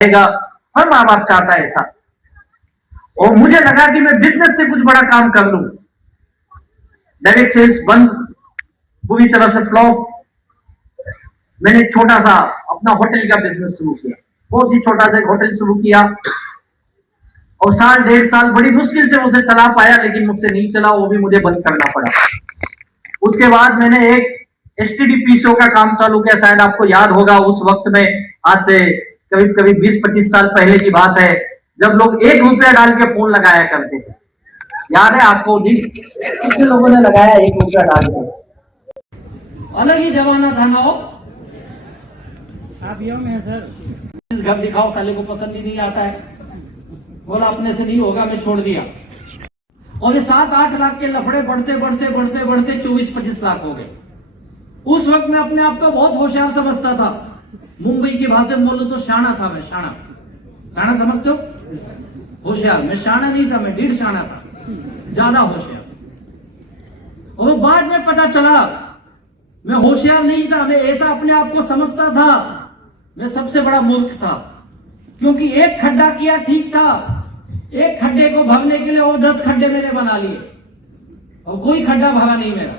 हर माँ बाप चाहता है ऐसा। और मुझे लगा कि मैं बिजनेस से कुछ बड़ा काम कर लूं। डायरेक्ट सेल्स बंद, पूरी तरह से फ्लॉप। मैंने छोटा सा अपना होटल का बिजनेस शुरू किया, बहुत ही छोटा सा होटल शुरू किया, और साल 1.5 साल बड़ी मुश्किल से उसे चला पाया, लेकिन मुझसे नहीं चला, वो भी मुझे बंद करना पड़ा। उसके बाद मैंने एक एसटीडी पीसीओ का काम चालू किया। शायद आपको याद होगा, उस वक्त में, आज से करीब करीब 20-25 साल पहले की बात है, जब लोग 1 रुपया डाल के फोन लगाया करते थे। याद है आपको दिन कितने लोगों ने लगाया 1 रुपया डाल के? अलग ही जमाना था ना। आप यंग हैं सर। इस घर दिखाओ, साले को पसंद ही नहीं आता है, बोला अपने से नहीं होगा, मैं छोड़ दिया। और ये 7-8 लाख के लफड़े बढ़ते बढ़ते बढ़ते बढ़ते 24-25 लाख हो गए। उस वक्त मैं अपने आप को बहुत होशियार समझता था। मुंबई की भाषा में बोलो तो शाना था मैं, शाना। शाना समझते हो? होशियार। मैं शाना नहीं था, मैं 1.5 शाना था, ज्यादा होशियार। और बाद में पता चला मैं होशियार नहीं था, मैं ऐसा अपने आप को समझता था, मैं सबसे बड़ा मूर्ख था। क्योंकि एक खड्डा किया ठीक था, एक खड्डे को भरने के लिए वो 10 खड्डे मैंने बना लिए, और कोई खड्डा भरा नहीं मेरा।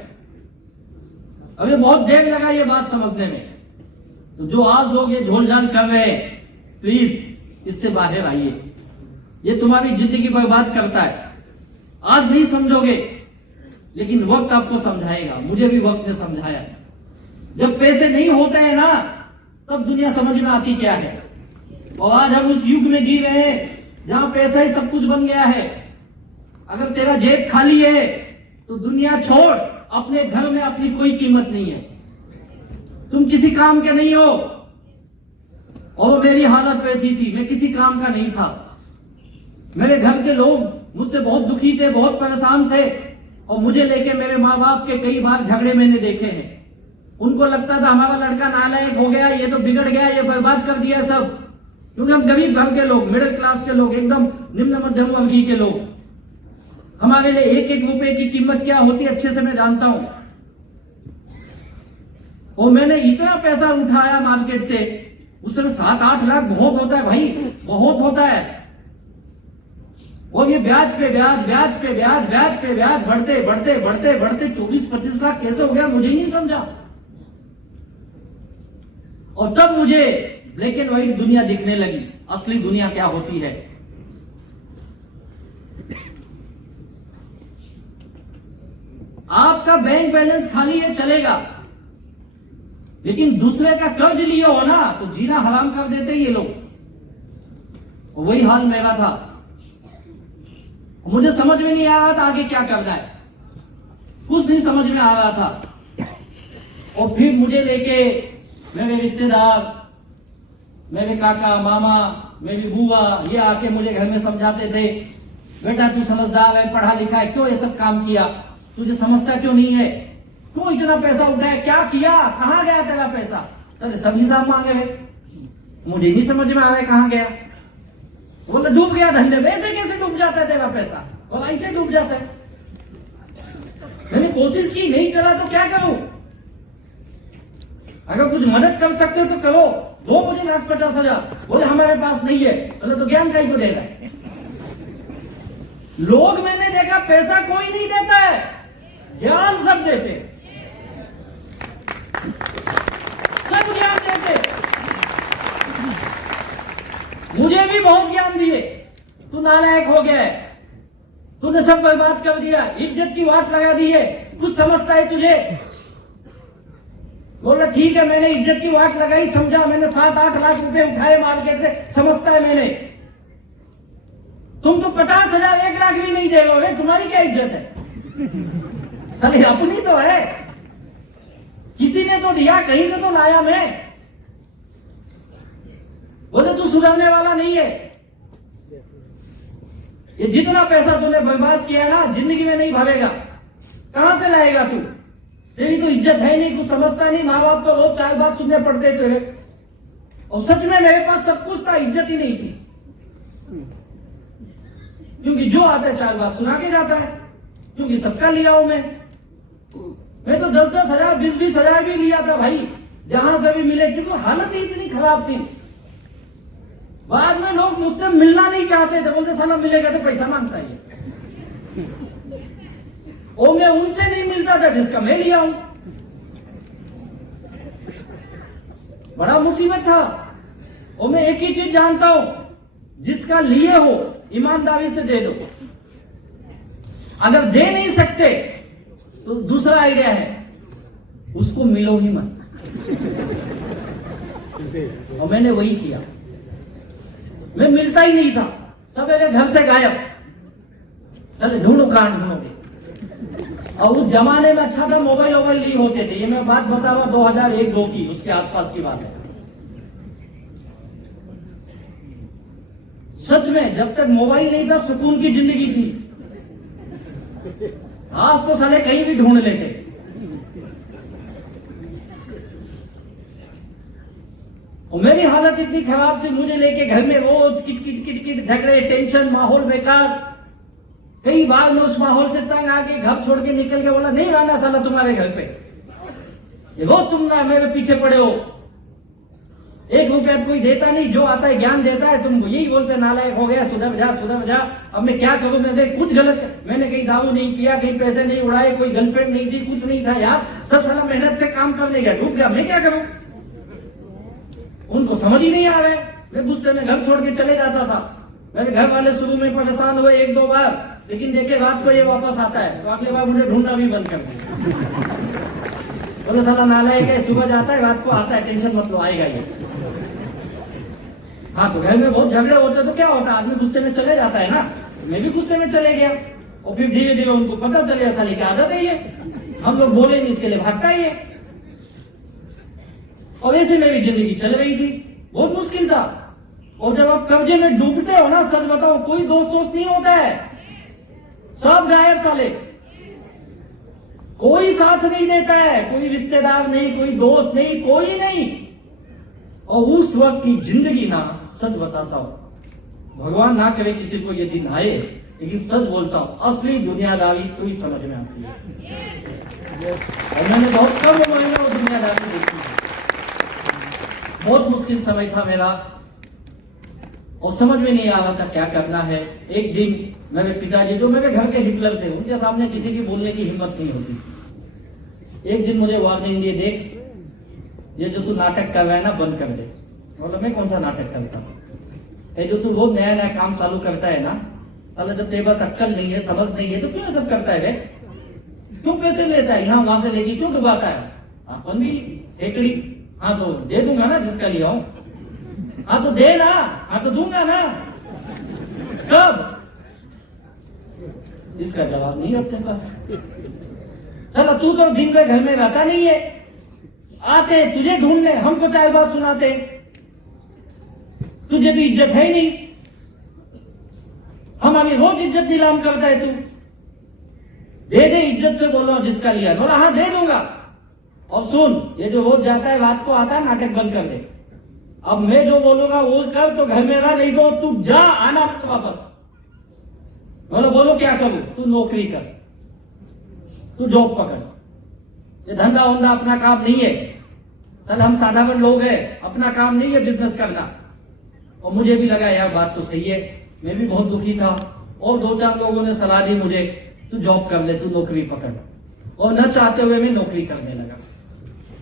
अभी बहुत देर लगा ये बात समझने में। तो जो आज लोग ये झोलझाल कर रहे हैं, प्लीज इससे बाहर आइए। ये तुम्हारी जिंदगी बर्बाद करता है। आज नहीं समझोगे, लेकिन वक्त आपको समझाएगा। मुझे भी वक्त ने समझाया। जब पैसे नहीं होते हैं ना, तब दुनिया समझ में आती क्या है। और आज हम उस युग में जी रहे हैं जहां पैसा ही सब कुछ बन गया है। अगर तेरा जेब खाली है तो दुनिया छोड़, अपने घर में अपनी कोई कीमत नहीं है। तुम किसी काम के नहीं हो। और मेरी हालत वैसी थी, मैं किसी काम का नहीं था। मेरे घर के लोग मुझसे बहुत दुखी थे, बहुत परेशान थे, और मुझे लेके मेरे माँ बाप के कई बार झगड़े मैंने देखे हैं। उनको लगता था हमारा लड़का नालायक हो गया, ये तो बिगड़ गया, ये बर्बाद कर दिया सब। क्योंकि हम गरीब घर के लोग, मिडिल क्लास के लोग, एकदम निम्न मध्यम वर्गीय के लोग। हमारे लिए 1-1 रुपए की कीमत क्या होती है अच्छे से मैं जानता हूं। और मैंने इतना पैसा उठाया मार्केट से, उस समय 7-8 लाख बहुत होता है भाई, बहुत होता है। और ये ब्याज पे ब्याज, ब्याज पे ब्याज, ब्याज पे ब्याज बढ़ते बढ़ते बढ़ते बढ़ते 24-25 लाख कैसे हो गया, मुझे ही नहीं समझा। और तब मुझे ब्लैक एंड व्हाइट दुनिया दिखने लगी, असली दुनिया क्या होती है। आपका बैंक बैलेंस खाली है चलेगा, लेकिन दूसरे का कर्ज लिए हो ना, तो जीना हराम कर देते ये लोग। वही हाल मेरा था। मुझे समझ में नहीं आ रहा था आगे क्या करना है, कुछ नहीं समझ में आ रहा था। और फिर मुझे लेके मेरे रिश्तेदार, मेरे काका, मामा, मेरी बुआ, ये आके मुझे घर में समझाते थे, बेटा तू समझदार है, पढ़ा लिखा है, क्यों ये सब काम किया, तुझे समझता क्यों नहीं है, क्यों इतना पैसा उठाया, क्या किया, कहां गया तेरा पैसा। चले सब हिसाब मांगे हुए, मुझे नहीं समझ में आ रहा है कहां गया। बोला डूब गया धंधे में। ऐसे कैसे डूब जाता है तेरा पैसा? बोला ऐसे डूब जाता है। मैंने कोशिश की, नहीं चला तो क्या करूं। अगर कुछ मदद कर सकते हो तो करो, दो मुझे 1,50,000। बोले हमारे पास नहीं है। बोले तो ज्ञान काहे को देगा। लोग मैंने देखा पैसा कोई नहीं देता है, ज्ञान सब देते, सब ज्ञान देते। मुझे भी बहुत ज्ञान दिए, तू नालायक हो गया है, तूने सब बर्बाद कर दिया, इज्जत की वाट लगा दी है, कुछ समझता है तुझे। बोला ठीक है, मैंने इज्जत की वाट लगाई, समझा, मैंने 7-8 लाख रुपए उठाए मार्केट से, समझता है मैंने। तुम तो 50,000, 1 लाख भी नहीं दे रहे हो, तुम्हारी क्या इज्जत है? साली अपनी तो है, किसी ने तो दिया, कहीं से तो लाया मैं। बोले तू सुधरने वाला नहीं है, ये जितना पैसा तूने बर्बाद किया ना, जिंदगी में नहीं भरेगा, कहां से लाएगा तू? तेरी तो इज्जत है नहीं, कुछ समझता नहीं। माँ बाप को रोज 4 बात सुनने पड़ते थे, और सच में मेरे पास सब कुछ था, इज्जत ही नहीं थी। क्योंकि जो आता है 4 बात सुना के जाता है, क्योंकि सबका लिया हूं मैं तो 10-10 हजार, 20-20 हजार भी लिया था भाई, जहां से भी मिले, क्योंकि हालत ही इतनी खराब थी। में लोग मुझसे मिलना नहीं चाहते थे, बोलते साला मिलेगा तो पैसा मांगता है। वो मैं उनसे नहीं मिलता था जिसका मैं लिया हूं। बड़ा मुसीबत था। और मैं एक ही चीज जानता हूं, जिसका लिए हो ईमानदारी से दे दो। अगर दे नहीं सकते तो दूसरा आइडिया है, उसको मिलो ही मत। और मैंने वही किया। मैं मिलता ही नहीं था, सब मेरे घर से गायब। चले ढूंढो कहां ढूंढोगे। और उस जमाने में अच्छा था, मोबाइल वोबाइल नहीं होते थे। ये मैं बात बता रहा हूं 2001-2 की, उसके आसपास की बात है। सच में जब तक मोबाइल नहीं था सुकून की जिंदगी थी। आज तो साले कहीं भी ढूंढ लेते। और मेरी हालत इतनी खराब थी, मुझे लेके घर में रोज किट किट किट किट झगड़े, टेंशन, माहौल बेकार। कई बार मैं उस माहौल से तंग आके घर छोड़ के निकल के बोला नहीं रहना साला तुम्हारे घर पे, ये रोज तुम ना मेरे पीछे पड़े हो। 1 रुपया तो कोई देता नहीं, जो आता है ज्ञान देता है, तुम यही बोलते नालायक हो गया, सुधर जा सुधर जा। अब मैं क्या करूं, मैं कुछ गलत, मैंने कहीं दारू नहीं पिया, कहीं पैसे नहीं उड़ाए, कोई गर्लफ्रेंड नहीं थी, कुछ नहीं था यार, सब साला मेहनत से काम करने गया, डूब गया, मैं क्या करूं। उनको समझ ही नहीं आ रहा है। मैं गुस्से में घर छोड़ के चले जाता था। मेरे घर वाले शुरू में परेशान हुए 1-2 बार, लेकिन देखे रात को ये वापस आता है तो अगले बार मुझे ढूंढना भी बंद कर दिया। बोले साला नालायक है, सुबह जाता है रात को आता है, टेंशन मत लो, आएगा ये। हाँ, तो घर में बहुत झगड़े होते तो क्या होता, आदमी गुस्से में चले जाता है ना। मैं भी गुस्से में चले गया और फिर धीरे धीरे उनको पता चले साली की आदत है ये, हम लोग बोले नहीं इसके लिए भागता है ये। और ऐसे मेरी जिंदगी चल रही थी, बहुत मुश्किल था। और जब आप कर्जे में डूबते हो ना, सच बताओ कोई दोस्त दोस्त नहीं होता है, सब गायब साले, कोई साथ नहीं देता है, कोई रिश्तेदार नहीं, कोई दोस्त नहीं, कोई नहीं। और उस वक्त की जिंदगी ना, सच बताता हूं, भगवान ना करे किसी को ये दिन आए, लेकिन सच बोलता हूं असली दुनियादारी तो ही समझ में आती है। और मैंने बहुत कम उम्र में वो दुनियादारी देखी है। बहुत मुश्किल समय था मेरा और समझ में नहीं आ रहा था क्या करना है। एक दिन मेरे पिताजी, जो मेरे घर के हिटलर थे, उनके सामने किसी की बोलने की हिम्मत नहीं होती। एक दिन मुझे वार्निंग दिए, देख ये जो तू नाटक कर रहा है ना, बंद कर दे। मतलब मैं कौन सा नाटक करता हूँ, ये जो तू रोज नया नया काम चालू करता है ना, साला जब तेरे पास अक्कल नहीं है, समझ नहीं है, तो क्यों सब करता है रे? क्यों पैसे लेता है, यहाँ वहां से लेके क्यों डुबाता है? अपन भी हेकड़ी, हाँ तो दे दूंगा ना जिसका लिया हूं, हाँ तो दे ना, हाँ तो दूंगा ना, कब? इसका जवाब नहीं अपने पास। चलो तू तो दिन भर घर में रहता नहीं है, आते तुझे ढूंढने, हमको 4 बात सुनाते, तुझे तो इज्जत है ही नहीं, हमारी रोज इज्जत नीलाम करता है तू, दे इज्जत से बोलो जिसका लिया। बोला हाँ दे दूंगा। और सुन, ये जो रोज जाता है रात को आता है, नाटक बंद कर दे। अब मैं जो बोलूंगा वो कर, तो घर में रह, नहीं तो तू जा, आना वापस। बोलो बोलो क्या करूं? तू नौकरी कर, तू जॉब पकड़, ये धंधा वंधा अपना काम नहीं है। चल हम साधारण लोग हैं, अपना काम नहीं है बिजनेस करना। और मुझे भी लगा यार बात तो सही है, मैं भी बहुत दुखी था। और 2-4 लोगों ने सलाह दी मुझे, तू जॉब कर ले, तू नौकरी पकड़। और न चाहते हुए मैं नौकरी करने लगा,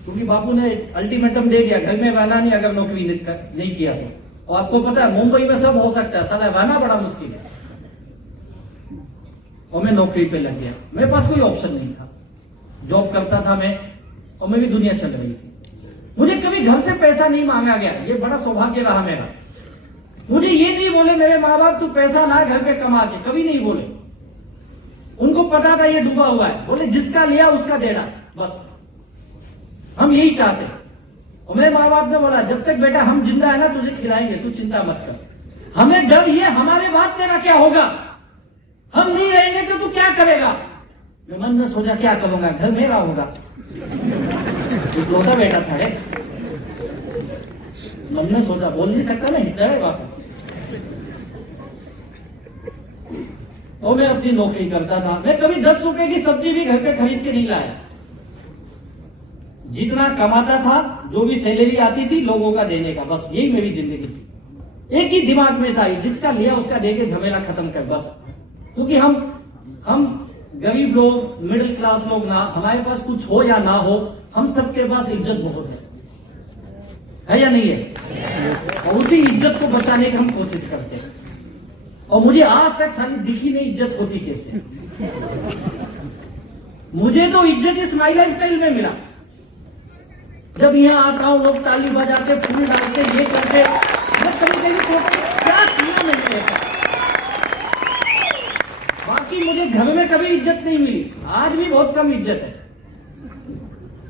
क्योंकि बापू ने अल्टीमेटम दे दिया, घर में रहना नहीं अगर नौकरी नहीं किया तो। और आपको पता है मुंबई में सब हो सकता है, साला रहना बड़ा मुश्किल है। और मैं नौकरी पे लग गया, मेरे पास कोई ऑप्शन नहीं था, जॉब करता था मैं, और मेरी दुनिया चल रही थी। मुझे कभी घर से पैसा नहीं मांगा गया, ये बड़ा सौभाग्य रहा मेरा। मुझे ये नहीं बोले मेरे माँ बाप तू पैसा ला घर पे कमा के, कभी नहीं बोले। उनको पता था ये डूबा हुआ है, बोले जिसका लिया उसका देना, बस हम यही चाहते। और मेरे माँ बाप ने बोला जब तक बेटा हम जिंदा है ना तुझे खिलाएंगे, तू चिंता मत कर। हमें डर ये हमारे बाद तेरा क्या होगा, हम नहीं रहेंगे तो तू क्या करेगा। मैं मन में सोचा क्या करूंगा, घर मेरा होगा, इकलौता बेटा था रे। मन में सोचा, बोल नहीं सकता ना, हिटलर है बाप। तो मैं अपनी नौकरी करता था। मैं कभी 10 रुपए की सब्जी भी घर पे खरीद के नहीं लाया। जितना कमाता था, जो भी सैलरी आती थी, लोगों का देने का, बस यही मेरी जिंदगी थी। एक ही दिमाग में था, जिसका लिया उसका देके झमेला खत्म कर बस। क्योंकि हम गरीब लोग, मिडिल क्लास लोग ना, हमारे पास कुछ हो या ना हो, हम सबके पास इज्जत बहुत है या नहीं है? और उसी इज्जत को बचाने की हम कोशिश करते हैं। और मुझे आज तक साली दिखी नहीं इज्जत होती कैसे। मुझे तो इज्जत इस माई लाइफ स्टाइल में मिला। जब यहाँ आता हूँ लोग ताली बजाते, फूल डालते, ये करते, मैं कभी कभी सोचता क्या किया मैंने ऐसा। बाकी मुझे घर में कभी इज्जत नहीं मिली, आज भी बहुत कम इज्जत है।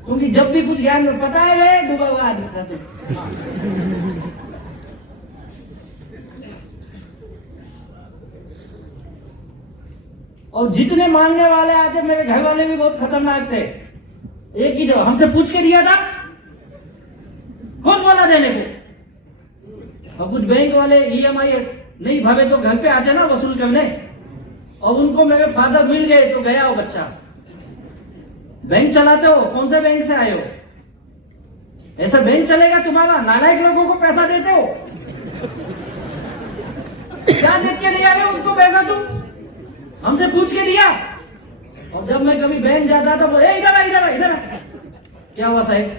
क्योंकि जब भी कुछ ज्ञान में पता है वे डूबा हुआ आदमी। और जितने मांगने वाले आते, मेरे घर वाले भी बहुत खतरनाक थे। एक ही जब हमसे पूछ के दिया था, कौन बोला देने को? और कुछ बैंक वाले EMI नहीं भरे तो घर पे आते ना वसूल करने, और उनको मेरे फादर मिल गए तो गया वो बच्चा। बैंक चलाते हो, कौन से बैंक से आए हो? ऐसा बैंक चलेगा तुम्हारा? नालायक लोगों को पैसा देते हो? क्या देख के दिया उसको पैसा? तुम हमसे पूछ के दिया। और जब मैं कभी बैंक जाता था बोले इधर इधर क्या हुआ साहब?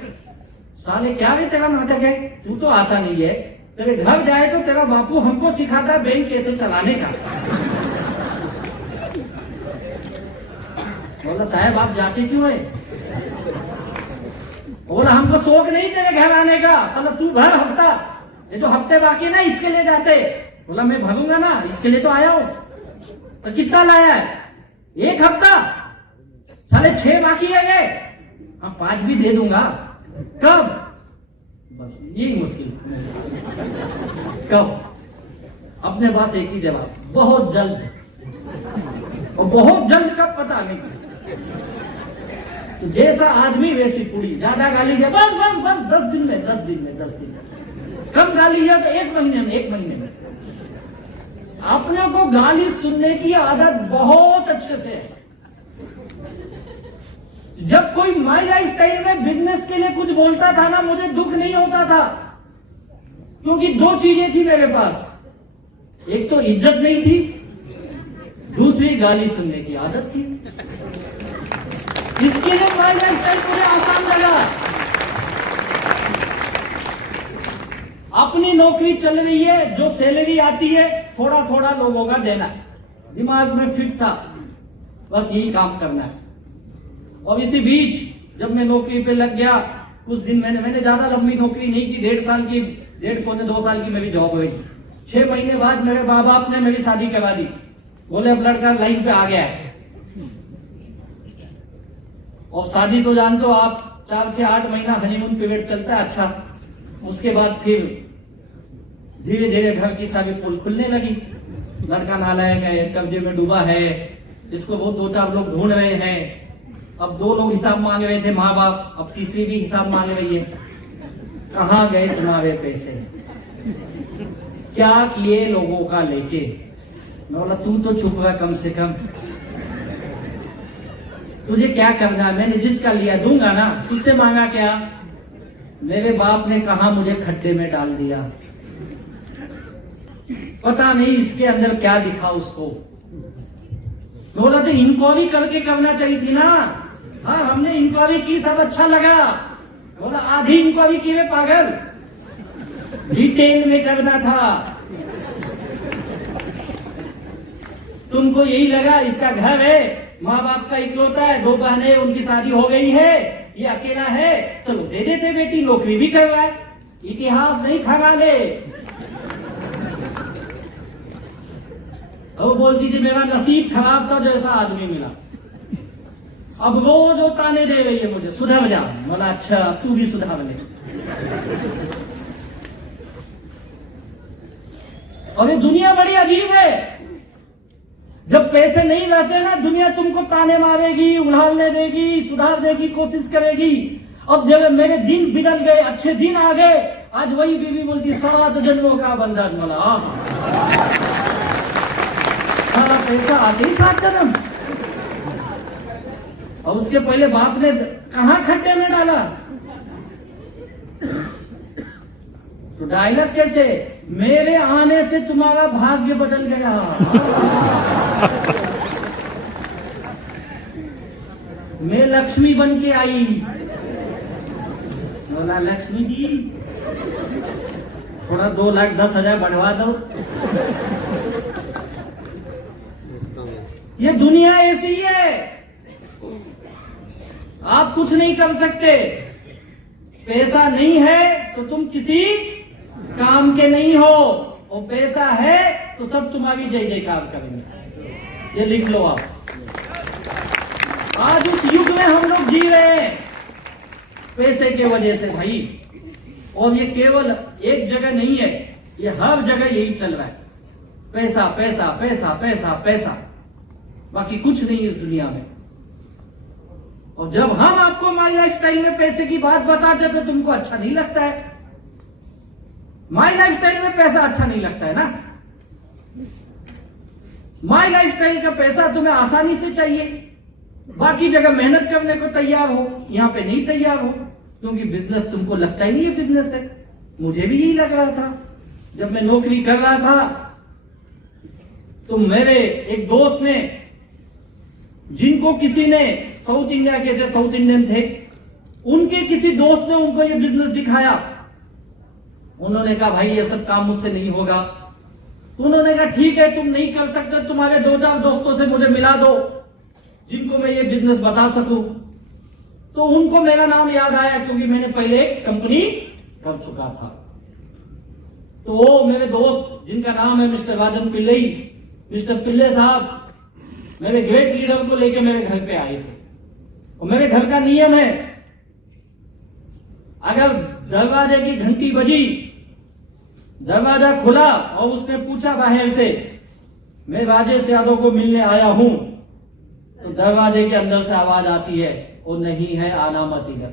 साले क्या भी तेरा नाटक है, तू तो आता नहीं है। तेरे घर जाए तो तेरा बापू हमको सिखाता बैंक कैसे चलाने का। बोला साहब आप जाते क्यों है? बोला हमको शौक नहीं तेरे घर आने का, साला तू भर हफ्ता, ये जो हफ्ते बाकी ना इसके लिए जाते। बोला मैं भरूंगा ना, इसके लिए तो आया हूं। तो कितना लाया है? 1 हफ्ता। साले 6 बाकी है गए, हाँ 5 भी दे दूंगा। कब? बस यही मुश्किल। कब? अपने पास एक ही जवाब, बहुत जल्द। और बहुत जल्द कब पता नहीं। तो जैसा आदमी वैसी पूरी। ज्यादा गाली दे बस 10 दिन में 10 दिन में 10 दिन में। कम गाली दिया तो 1 महीने में। अपने को गाली सुनने की आदत बहुत अच्छे से है। जब कोई माई लाइफ स्टाइल में बिजनेस के लिए कुछ बोलता था ना, मुझे दुख नहीं होता था। क्योंकि 2 चीजें थी मेरे पास, एक तो इज्जत नहीं थी, दूसरी गाली सुनने की आदत थी। इसके लिए माई लाइफ स्टाइल मुझे आसान लगा। अपनी नौकरी चल रही है, जो सैलरी आती है थोड़ा थोड़ा लोगों का देना है। दिमाग में फिट था, बस यही काम करना है। और इसी बीच जब मैं नौकरी पे लग गया, कुछ दिन मैंने ज्यादा लंबी नौकरी नहीं की, 1.5 साल की, 1.5-2 साल की मेरी जॉब हुई। 6 महीने बाद मेरे माँ बाप ने मेरी शादी करा दी। बोले अब लड़का लाइन पे आ गया है। और शादी तो जानते हो आप, 4 से 8 महीना हनीमून पीरियड चलता है। अच्छा, उसके बाद फिर धीरे धीरे घर की सारी पोल खुलने लगी। लड़का नालायक है, कर्जे में डूबा है, इसको वो 2-4 लोग ढूंढ रहे हैं। अब 2 लोग हिसाब मांग रहे थे माँ बाप, अब तीसरी भी हिसाब मांग रही है। कहाँ गए तुम्हारे पैसे? क्या किए लोगों का लेके? मैं बोला तू तो चुप रहा, कम से कम तुझे क्या करना है? मैंने जिसका लिया दूंगा ना। किससे मांगा? क्या मेरे बाप ने कहा मुझे खड्डे में डाल दिया। पता नहीं इसके अंदर क्या दिखा उसको। बोला तो इंक्वायरी करके करना चाहिए थी ना। हाँ हमने इंक्वायरी की, सब अच्छा लगा। बोला आधी इंक्वायरी की रे पागल, डिटेल में करना था। तुमको यही लगा इसका घर है, माँ बाप का इकलौता है, 2 बहनें, उनकी शादी हो गई है, ये अकेला है, चलो दे देते बेटी, नौकरी भी करवाए, इतिहास नहीं खराले। वो बोलती थी मेरा नसीब खराब था जो ऐसा आदमी मिला। अब रोज वो ताने दे रही है मुझे, सुधर जा। बोला अच्छा अब तू भी सुधार ले। और ये दुनिया बड़ी अजीब है। जब पैसे नहीं रहते ना, दुनिया तुमको ताने मारेगी, उड़ालने देगी, सुधारने की कोशिश करेगी। अब जब मेरे दिन बिगड़ गए, अच्छे दिन आ गए, आज वही बीवी बोलती 7 जन्मों का बंधन। बोला सारा पैसा आते ही 7 जन्म। और उसके पहले बाप ने कहां खड्डे में डाला? तो डायलॉग कैसे? मेरे आने से तुम्हारा भाग्य बदल गया। मैं लक्ष्मी बन के आई। बोला लक्ष्मी जी थोड़ा 2,10,000 बढ़वा दो। ये दुनिया ऐसी ही है, आप कुछ नहीं कर सकते। पैसा नहीं है तो तुम किसी काम के नहीं हो, और पैसा है तो सब तुम्हारी जय जयकार करेंगे। ये लिख लो आप। आज उस युग में हम लोग जी रहे हैं पैसे के वजह से भाई, और ये केवल एक जगह नहीं है, ये हर जगह यही चल रहा है। पैसा पैसा पैसा पैसा पैसा, बाकी कुछ नहीं इस दुनिया में। और जब हम आपको माई लाइफस्टाइल में पैसे की बात बताते तो तुमको अच्छा नहीं लगता है। माई लाइफस्टाइल में पैसा अच्छा नहीं लगता है ना। माई लाइफस्टाइल का पैसा तुम्हें आसानी से चाहिए, बाकी जगह मेहनत करने को तैयार हो, यहां पे नहीं तैयार हो, क्योंकि बिजनेस तुमको लगता ही नहीं है बिजनेस है। मुझे भी यही लग रहा था जब मैं नौकरी कर रहा था। तो मेरे एक दोस्त ने, जिनको किसी ने साउथ इंडिया के थे, साउथ इंडियन थे, उनके किसी दोस्त ने उनको ये बिजनेस दिखाया। उन्होंने कहा भाई ये सब काम मुझसे नहीं होगा। तो उन्होंने कहा ठीक है तुम नहीं कर सकते, तुम्हारे 2-4 दोस्तों से मुझे मिला दो जिनको मैं ये बिजनेस बता सकूं। तो उनको मेरा नाम याद आया, क्योंकि मैंने पहले एक कंपनी कर चुका था। तो वो मेरे दोस्त जिनका नाम है मिस्टर राजन पिल्लई, मिस्टर पिल्ले साहब मेरे ग्रेट लीडर को लेके मेरे घर पे आए थे। और मेरे घर का नियम है, अगर दरवाजे की घंटी बजी, दरवाजा खुला और उसने पूछा बाहर से मैं राजेश यादव को मिलने आया हूं, तो दरवाजे के अंदर से आवाज आती है वो नहीं है, आना मत इधर।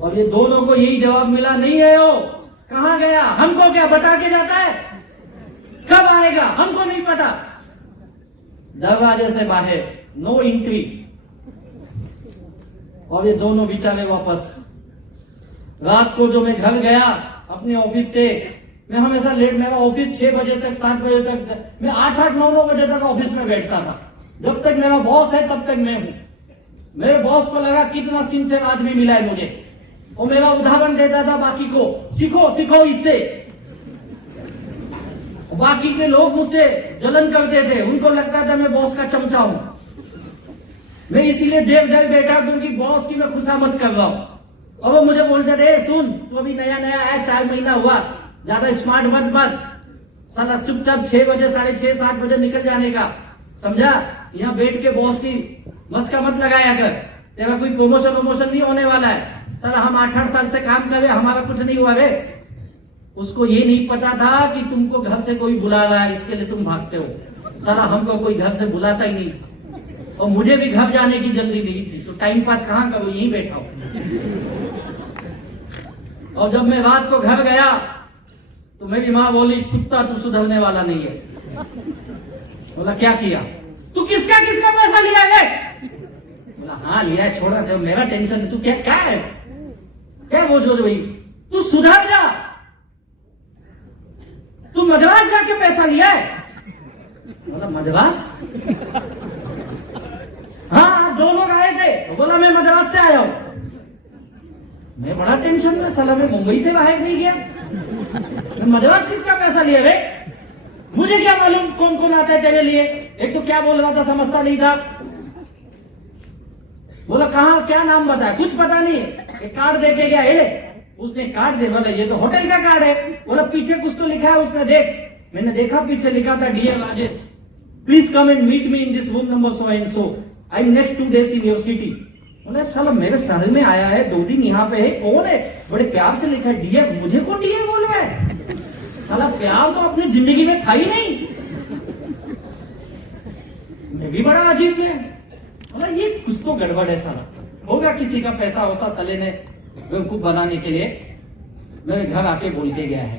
और ये दोनों को यही जवाब मिला, नहीं है वो, कहां गया, हमको क्या बता के जाता है, कब आएगा हमको नहीं पता। दरवाजे से बाहर नो एंट्री। और ये दोनों बेचारे वापस। रात को जो मैं घर गया अपने ऑफिस से, मैं हमेशा लेट, मेरा ऑफिस 6 बजे तक 7 बजे तक, मैं 8-8 9-9 बजे तक ऑफिस में बैठता था। जब तक मेरा बॉस है तब तक मैं हूं। मेरे बॉस को लगा कितना सिंसियर आदमी मिला है मुझे, और मेरा उदाहरण देता था बाकी को, सीखो सीखो इससे। बाकी के लोग मुझसे जलन करते थे, उनको लगता था मैं बॉस का चमचा हूं। मैं इसीलिए देर देर बैठा क्योंकि बॉस की मैं खुशामद कर रहा हूं। और वो मुझे बोलते थे सुन तू अभी नया नया आया, 4 महीना हुआ, ज्यादा स्मार्ट मत बन, साला चुपचाप 6 बजे 6:30 7 बजे निकल जाने का, समझा। यहाँ बैठ के बॉस की मस्का मत लगाया कर, तेरा कोई प्रमोशन वमोशन नहीं होने वाला है। साला हम 8-8 साल से काम कर रहे, हमारा कुछ नहीं हुआ रे। उसको ये नहीं पता था कि तुमको घर से कोई बुला रहा है, इसके लिए तुम भागते हो। साला हमको कोई घर से बुलाता ही नहीं था, और मुझे भी घर जाने की जल्दी नहीं थी, तो टाइम पास कहां करूं, यहीं बैठा हूं। और जब मैं रात को घर गया तो मेरी माँ बोली कुत्ता तू सुधरने वाला नहीं है। बोला क्या किया, तू किसका किसका पैसा लिया है? बोला हाँ लिया है, छोड़ा दे, मेरा टेंशन नहीं, तू क्या क्या है, क्या वो जो भाई, तू सुधर जा, तू मद्रास जाके पैसा लिया है। बोला मद्रास? हाँ 2 लोग आए थे, तो बोला मैं मद्रास से आया हूं। मैं बड़ा टेंशन में, साला मैं मुंबई से बाहर नहीं गया, मैं मद्रास किसका पैसा लिया रे? मुझे क्या मालूम कौन कौन आता है तेरे लिए, एक तो क्या बोल रहा था समझता नहीं था। बोला कहाँ क्या नाम बताया, कुछ पता नहीं, एक कार्ड दे के गया, ले उसने कार्ड दे, बोला ये तो होटल का कार्ड है। बोला पीछे कुछ तो लिखा है उसने, देख। मैंने देखा पीछे लिखा था dear Rajesh please come and meet me in this room number so and so, I am next 2 days in your city. बोला साला मेरे शहर में आया है, 2 दिन यहाँ पे है, कौन है, बड़े प्यार से लिखा है डियर, मुझे कौन डियर बोल रहा है? साला प्यार तो अपनी जिंदगी में था ही नहीं। मैं भी बड़ा अजीब में, बोला ये कुछ तो गड़बड़ है, साला होगा किसी का पैसा वैसा साले ने बेवकूफ बनाने के लिए मेरे घर आके बोल के गया है।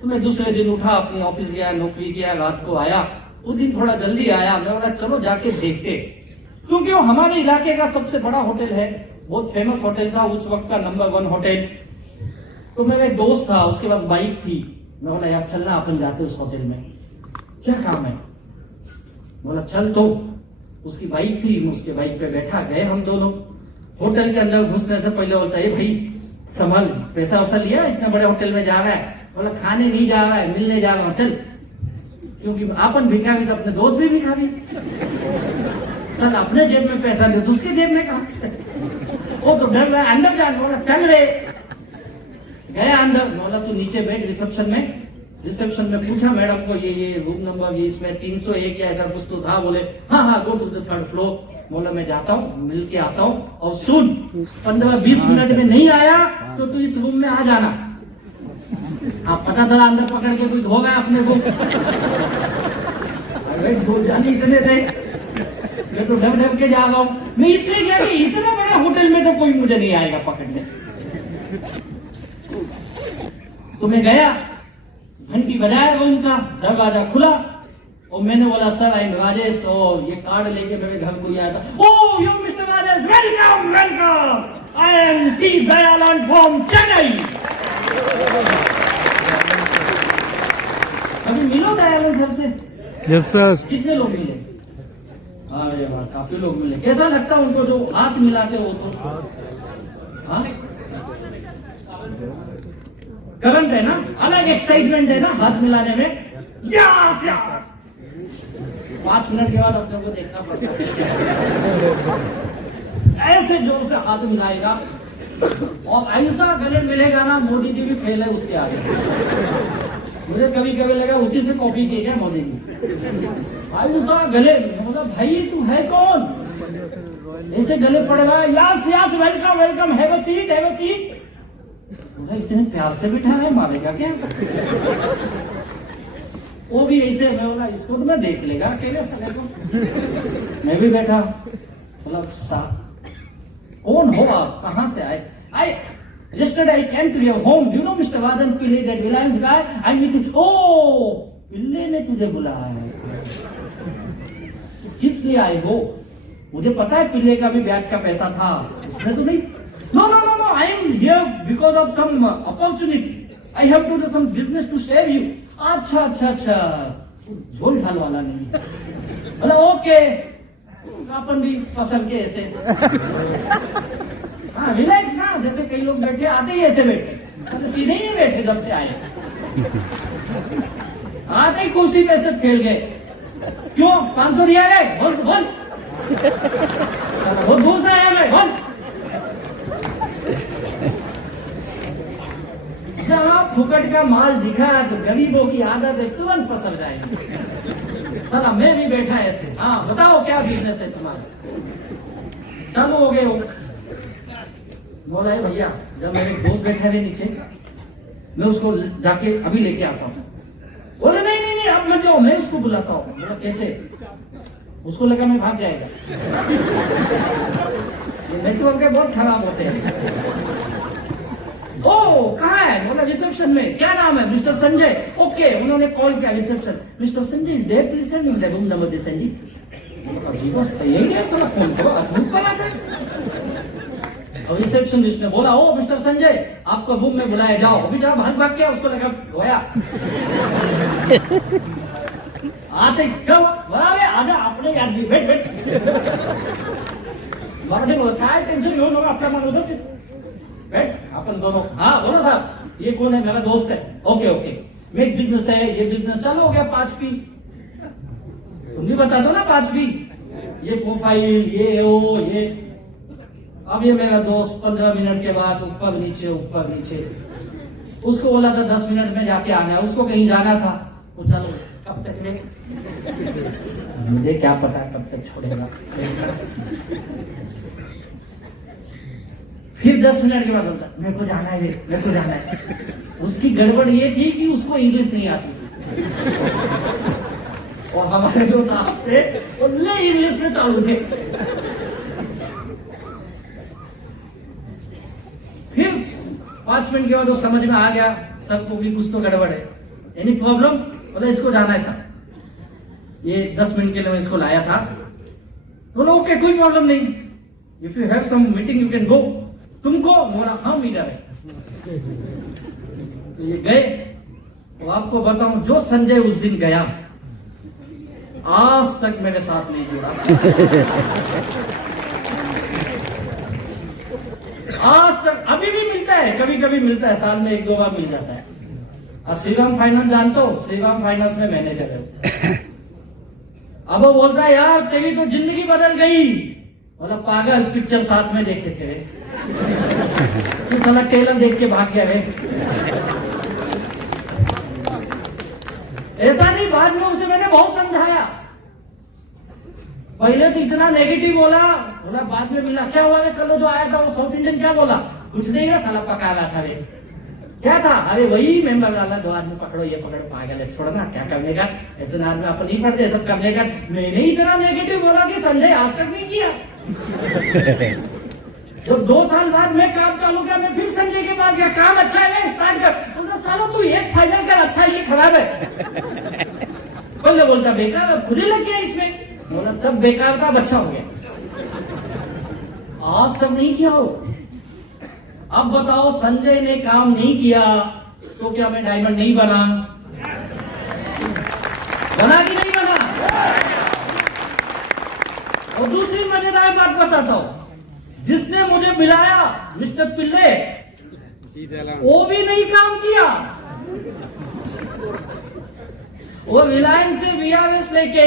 तो मैं दूसरे दिन उठा, अपनी ऑफिस गया, नौकरी किया, रात को आया। उस दिन थोड़ा जल्दी आया, मैं बोला चलो जाके देखते, क्योंकि वो हमारे इलाके का सबसे बड़ा होटल है, बहुत फेमस होटल था उस वक्त का, नंबर 1 होटल। तो मेरा एक दोस्त था, उसके पास बाइक थी। मैं बोला यार चलना अपन जाते उस होटल में, क्या काम है? बोला चल। तो उसकी बाइक थी, उसके बाइक पे बैठा, गए हम दोनों। होटल के अंदर घुसने से पहले बोलता है भाई संभाल, पैसा वैसा लिया, इतने बड़े होटल में जा रहा है। बोला खाने नहीं जा रहा है, मिलने जा रहा हूं, चल। क्योंकि अपन भिखारी तो अपने दोस्त भी भिखारी। सर अपने जेब में पैसा दे तो उसके जेब में कहां से? वो तो डर रहा है अंदर जाने। बोला चल रे। गया अंदर, बोला तू नीचे बैठ रिसेप्शन में। रिसेप्शन में पूछा मैडम को ये रूम नंबर ये इसमें 301 या ऐसा कुछ तो था। बोले हाँ go to the 3rd floor. बोला मैं जाता हूँ, मिल के आता हूँ, और सुन 15-20 मिनट में नहीं आया तो तू इस रूम में आ जाना। आप पता चला अंदर पकड़ के कोई धो गया अपने को। अरे धो जाने इतने थे, मैं तो डर डर के जा रहा हूँ। मैं इसलिए गया कि इतना बड़ा होटल में तो कोई मुझे नहीं आएगा पकड़ने। तो मैं गया, घंटी बजाया रूम का, दरवाजा खुला, और मैंने बोला सर आई एम राजेश, और ये कार्ड लेके मेरे घर को आया था। Oh you mister Rajesh, welcome welcome, I am T Dayanand from Chennai. अभी मिलो दयानंद सर से? Yes sir. कितने लोग मिले? अरे वाह काफी लोग मिले। कैसा लगता उनको जो हाथ मिलाते हो? तो हाँ करंट है ना, अलग एक्साइटमेंट है ना हाथ मिलाने में। Yes yes. 5 मिनट के बाद अपने को देखना पड़ता है। ऐसे जोर से हाथ मिलाएगा और ऐसा गले मिलेगा ना, मोदी जी भी फेल है उसके आगे। मुझे कभी कभी लगा उसी से कॉपी की क्या मोदी जी। ऐसा गले, मतलब भाई तू है कौन? ऐसे गले पड़ेगा। Yes yes welcome welcome, have a seat have a seat. इतने प्यार से बिठा रहे, मारेगा क्या? वो भी ऐसे, मैं बोला इसको तो मैं देख लेगा अकेले साले को। मैं भी बैठा, मतलब कौन हो आप, कहां से आए? आई yesterday I came to your home, do you know Mr. Vadan Pillai, that Reliance guy? I'm with him. Oh, पिल्ले ने तुझे बुलाया है, किस लिए आए हो? मुझे पता है पिल्ले का भी ब्याज का पैसा था, उसने तो नहीं। No, no, no, no. I am here because of some opportunity. I have to do some business to save you. अच्छा अच्छा अच्छा, झोल ढाल वाला नहीं। बोला ओके, अपन भी पसंद के ऐसे। हाँ रिलैक्स ना, जैसे कई लोग बैठे आते ही ऐसे बैठे, तो सीधे ही नहीं बैठे जब से आए। आते ही कुर्सी पे से खेल गए। क्यों 500 दिया गए? बोल बोल, बहुत दूर से आया मैं, बोल। जहां फुकट का माल दिखा तो गरीबों की आदत है तुरंत पसंद जाएगी। साला मैं भी बैठा ऐसे। हाँ बताओ क्या बिजनेस है तुम्हारा? चालू हो गए हो? बोला है भैया, जब मेरे दोस्त बैठे रहे नीचे, मैं उसको जाके अभी लेके आता हूँ। बोले नहीं नहीं नहीं आप लग जाओ, मैं उसको बुलाता हूँ। बोला कैसे? उसको लगा मैं भाग जाएगा। नेटवर्क के बहुत खराब होते हैं। ओ कहाँ है? बोला रिसेप्शन में। क्या नाम है? मिस्टर संजय। ओके, उन्होंने कॉल किया reception, mister Sanjay is there please send in the room number this. अजीब सही है साला, फोन करो आप रूम पर आते। और रिसेप्शनिस्ट ने बोला ओ मिस्टर संजय आपको रूम में बुलाया, जाओ अभी जाओ। भाग भाग के उसको लगा धोया। आते क्यों आजा आपने यार, बैठ बैठ। काय टेंशन घेऊ नका, आपल्या मागे बस बैठ अपन दोनों। हाँ बोलो साहब, ये कौन है? मेरा दोस्त है। ओके ओके, मैं एक बिजनेस है, ये बिजनेस चालू हो गया 5P। तुम भी बता दो ना 5P, ये प्रोफाइल ये ओ ये। अब ये मेरा दोस्त 15 मिनट के बाद ऊपर नीचे ऊपर नीचे। उसको बोला था 10 मिनट में जाके आना है, उसको कहीं जाना था। तो चलो कब तक में, मुझे क्या पता कब तक छोड़ेगा। फिर 10 मिनट के बाद बोलता मेरे को जाना है, मेरे को जाना है। उसकी गड़बड़ ये थी कि उसको इंग्लिश नहीं आती थी, और हमारे जो साहब थे वो इंग्लिश में चालू थे। फिर 5 मिनट के बाद वो समझ में आ गया सबको भी कुछ तो गड़बड़ है। Any problem? बोला इसको जाना है सर, ये 10 मिनट के लिए मैं इसको लाया था। बोला ओके कोई प्रॉब्लम नहीं, if you have some meeting you can go. तुमको? बोला हाँ मीटर है। तो ये गए। तो आपको बताऊं, जो संजय उस दिन गया आज तक मेरे साथ नहीं जुड़ा। आज तक अभी भी मिलता है, कभी कभी मिलता है, साल में 1-2 बार मिल जाता है। और श्रीराम फाइनेंस जानते हो, श्रीराम फाइनेंस में मैनेजर है। अब वो बोलता है यार तेरी तो जिंदगी बदल गई। बोला पागल, पिक्चर साथ में देखे थे रे, तू साला टेलर देख के भाग गया रे। ऐसा नहीं, बाद में उसे मैंने बहुत समझाया। पहले तो इतना नेगेटिव बोला, बाद में मिला क्या हुआ रे, कल जो आया था वो साउथ इंडियन क्या बोला, कुछ नहीं है साला पका रहा था रे। क्या था, अरे वही मेंबर वाला, 2 आदमी पकड़ो, ये पकड़ो, पागल है, छोड़ना क्या करने का, ऐसे ना आदमी अपन नहीं पढ़ते सब करने का। मैंने इतना नेगेटिव बोला कि संजय आज तक नहीं किया। जब 2 साल बाद मैं काम चालू किया, मैं फिर संजय के पास गया, काम अच्छा है स्टार्ट कर। बोलता साला तू एक फाइनल कर, अच्छा ये खराब है। बोले बोलता बेकार, खुद ही लग गया इसमें। बोला तब बेकार का अच्छा हो गया, आज तक नहीं किया हो। अब बताओ, संजय ने काम नहीं किया तो क्या मैं डायमंड नहीं बना? बना कि नहीं बना? और दूसरी मजेदार बात बताता हूं, जिसने मुझे मिलाया मिस्टर पिल्ले, वो भी नहीं काम किया। वो रिलायंस से VRS लेके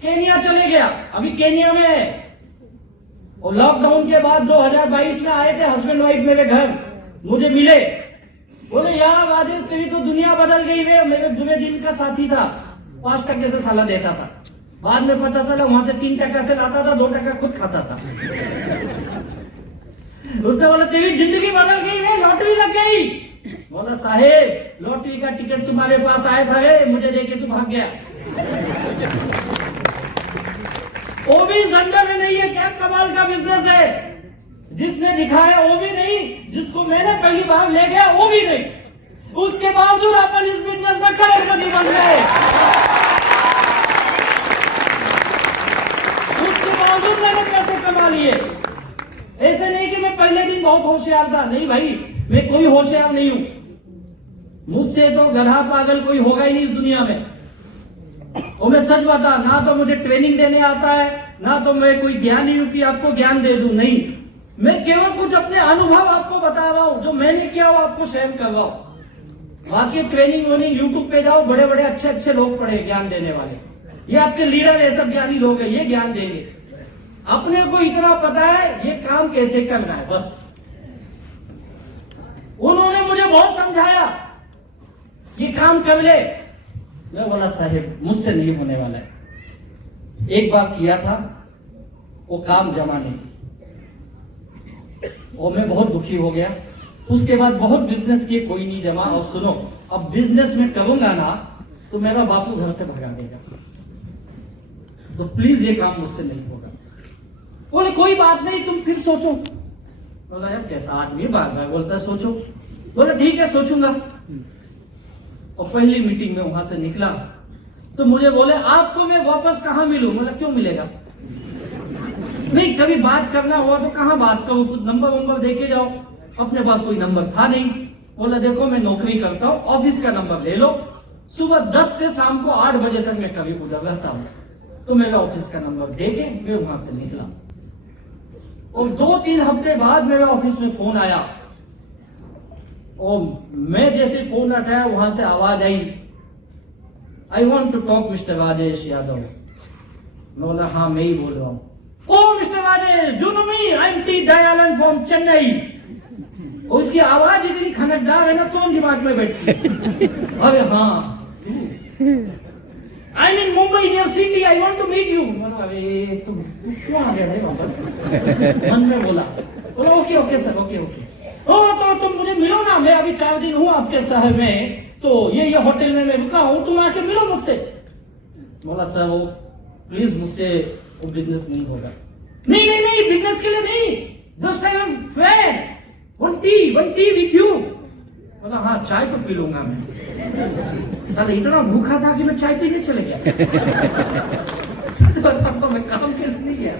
केनिया चले गया, अभी केनिया में है। और लॉकडाउन के बाद 2022 में आए थे हस्बैंड वाइफ मेरे घर, मुझे मिले, बोले यार राजेश तेरी तो दुनिया बदल गई है। मेरे बुरे दिन का साथी था, 5 टके से साला देता था, बाद में पता चला वहां से 3 टका से लाता था, 2 टका खुद खाता था। उसने बोला तेरी जिंदगी बदल गई है, लॉटरी लग गई। बोला साहेब लॉटरी का टिकट तुम्हारे पास आया था रे, मुझे देके तू भाग गया। वो भी इस धंधे में नहीं है, क्या कमाल का बिजनेस है। जिसने दिखाया वो भी नहीं, जिसको मैंने पहली बार ले गया वो भी नहीं, उसके बावजूद अपन इस बिजनेस में करोड़पति बन गए। उसके बावजूद मैंने पैसे कमा लिए। ऐसे नहीं कि मैं पहले दिन बहुत होशियार था, नहीं भाई, मैं कोई होशियार नहीं हूं। मुझसे तो गधा पागल कोई होगा ही नहीं इस दुनिया में। और मैं सच बता, ना तो मुझे ट्रेनिंग देने आता है, ना तो मैं कोई ज्ञानी हूं कि आपको ज्ञान दे दूं, नहीं। मैं केवल कुछ अपने अनुभव आपको बता रहा हूं, जो मैंने किया वो आपको शेयर कर रहा हूं। बाकी ट्रेनिंग वोनिंग यूट्यूब पे जाओ, बड़े बड़े अच्छे अच्छे लोग पढ़े ज्ञान देने वाले, ये आपके लीडर है, सब ज्ञानी लोग हैं, ये ज्ञान देंगे। अपने को इतना पता है ये काम कैसे करना है, बस। उन्होंने मुझे बहुत समझाया, ये काम कर ले। मैं बोला साहेब मुझसे नहीं होने वाला है। एक बार किया था, वो काम जमा नहीं, और मैं बहुत दुखी हो गया। उसके बाद बहुत बिजनेस किए, कोई नहीं जमा। और सुनो, अब बिजनेस में करूंगा ना तो मेरा बापू घर से भगा देगा, तो प्लीज ये काम मुझसे नहीं होगा। बोले कोई बात नहीं, तुम फिर सोचो। बोला यार कैसा आदमी, बार बार बोलता सोचो। बोला ठीक है सोचूंगा। और पहली मीटिंग में वहां से निकला तो मुझे बोले आपको मैं वापस कहां मिलूं? बोला क्यों मिलेगा? नहीं, कभी बात करना हुआ तो कहां बात करूं, कुछ नंबर देके जाओ। अपने पास कोई नंबर था नहीं। बोला देखो मैं नौकरी करता हूं, ऑफिस का नंबर ले लो, सुबह 10 से शाम को 8 बजे तक मैं कभी उधर रहता हूं। तो मेरा ऑफिस का नंबर देके मैं वहां से निकला। और 2-3 हफ्ते बाद मेरा ऑफिस में फोन आया, और मैं जैसे फोन उठाया वहां से आवाज आई, I want to talk mister Rajesh Yadav. मैं बोला हाँ मैं ही बोल रहा हूँ। Oh mister Rajesh, do know me, I am T Dayalan from Chennai. उसकी आवाज इतनी खनकदार है ना, तो दिमाग में बैठती। अरे हाँ, I mean Mumbai near city, I want to meet you. अरे तुम क्यों आ गया भाई वापस? मन में बोला okay okay sir, okay okay. Oh तो तुम मुझे मिलो ना, मैं अभी 4 दिन हूँ आपके शहर में, तो ये होटल में मैं रुका हूँ, तुम आके मिलो मुझसे। बोला सर वो प्लीज मुझसे वो बिजनेस नहीं होगा। नहीं नहीं नहीं, बिजनेस के लिए नहीं, just I am friend, one T with you. बोला हाँ चाय तो पी लूंगा मैं। साला इतना भूखा था कि मैं चाय पीने चले गया। सच बताता मैं काम के लिए नहीं गया।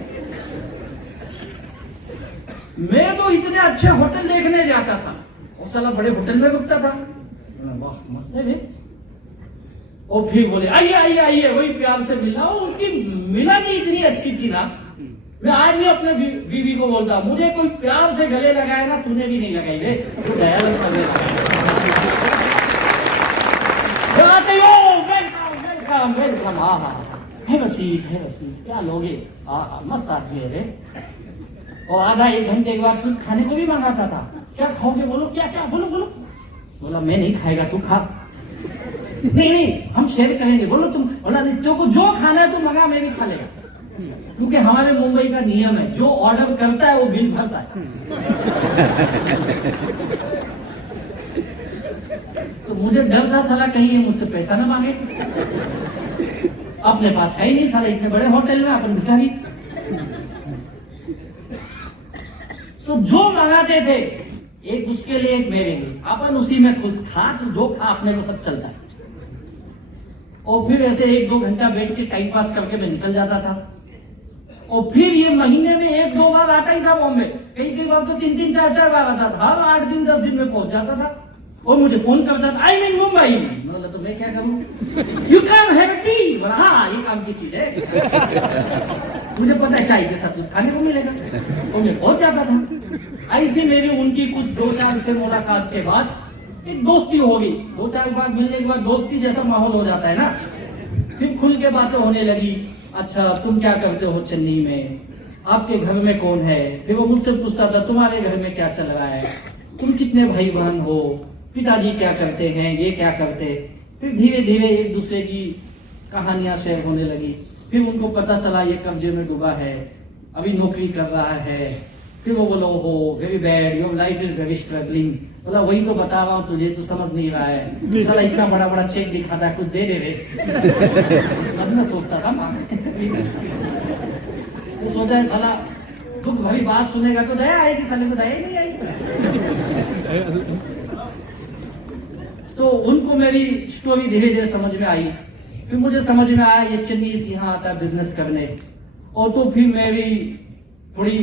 मैं तो इतने अच्छे होटल देखने जाता था, और साला बड़े होटल में रुकता था। वाह मस्त है वे। और फिर बोले आइए आइए आइए, वही प्यार से मिलना। और उसकी मिलन ही इतनी अच्छी थी ना, मैं आज भी अपने बीवी को बोलता हूं, मुझे कोई प्यार से गले लगाए ना, तूने भी नहीं लगाई रे, तू दयाल से गले वेलकम वेलकम। है वसीम क्या लोगे, मस्त आदमी है रे। और आधा एक घंटे के बाद फिर खाने को भी मंगाता था, क्या खाओगे बोलो, क्या क्या बोलो बोलो। बोला मैं नहीं खाएगा, तू खा। नहीं हम शेयर करेंगे। बोलो तुम, बोला नहीं, तो जो खाना है तू मंगा, मैं भी खा लेगा। क्योंकि हमारे मुंबई का नियम है, जो ऑर्डर करता है वो बिल भरता है। तो मुझे डर था साला कहीं ये मुझसे पैसा ना मांगे, अपने पास है ही नहीं साला, इतने बड़े होटल में अपन भिखारी। तो जो मंगाते थे, एक उसके लिए एक मेरे लिए, अपन उसी में खुश। खा तो जो खा, अपने को सब चलता है। और फिर ऐसे 1-2 घंटा बैठ के टाइम पास करके मैं निकल जाता था। और फिर ये महीने में 1-2 बार आता ही था बॉम्बे, कई बार तो 3-3, 4-4 बार आता था। हर 8 दिन 10 दिन में पहुंच जाता था। और मुझे फोन करता था, आई मीन मुंबई। बोला तो मैं क्या करूं, यू कैन हैव टी। बोला हाँ ये काम की चीज है, मुझे पता है चाय के साथ कुछ खाने को मिलेगा। और मैं पहुंच जाता था। ऐसी मेरी उनकी कुछ 2-4 से मुलाकात के बाद एक दोस्ती हो गई। 2-4 बार मिलने के बाद दोस्ती जैसा माहौल हो जाता है ना, फिर खुल के बातें होने लगी। अच्छा तुम क्या करते हो चेन्नई में, आपके घर में कौन है। फिर वो मुझसे पूछता था तुम्हारे घर में क्या चल रहा है, तुम कितने भाई बहन हो, पिताजी क्या करते हैं, ये क्या करते। फिर धीरे धीरे एक दूसरे की कहानियां शेयर होने लगी। फिर उनको पता चला ये कर्जे में डूबा है, अभी नौकरी कर रहा है। फिर वो बोलो हो very bad, your life is very struggling. बोला वही तो बता रहा हूँ तुझे, तू समझ नहीं रहा है। साला इतना बड़ा बड़ा चेक दिखाता है, कुछ दे दे रे। अब मैं सोचता था तो सोचा है साला दुख भरी बात सुनेगा तो दया आएगी, साले को दया ही नहीं आई। तो उनको मेरी स्टोरी धीरे धीरे समझ में आई। फिर मुझे समझ में आया ये चन्नीस यहाँ आता है बिजनेस करने। और तो फिर मेरी थोड़ी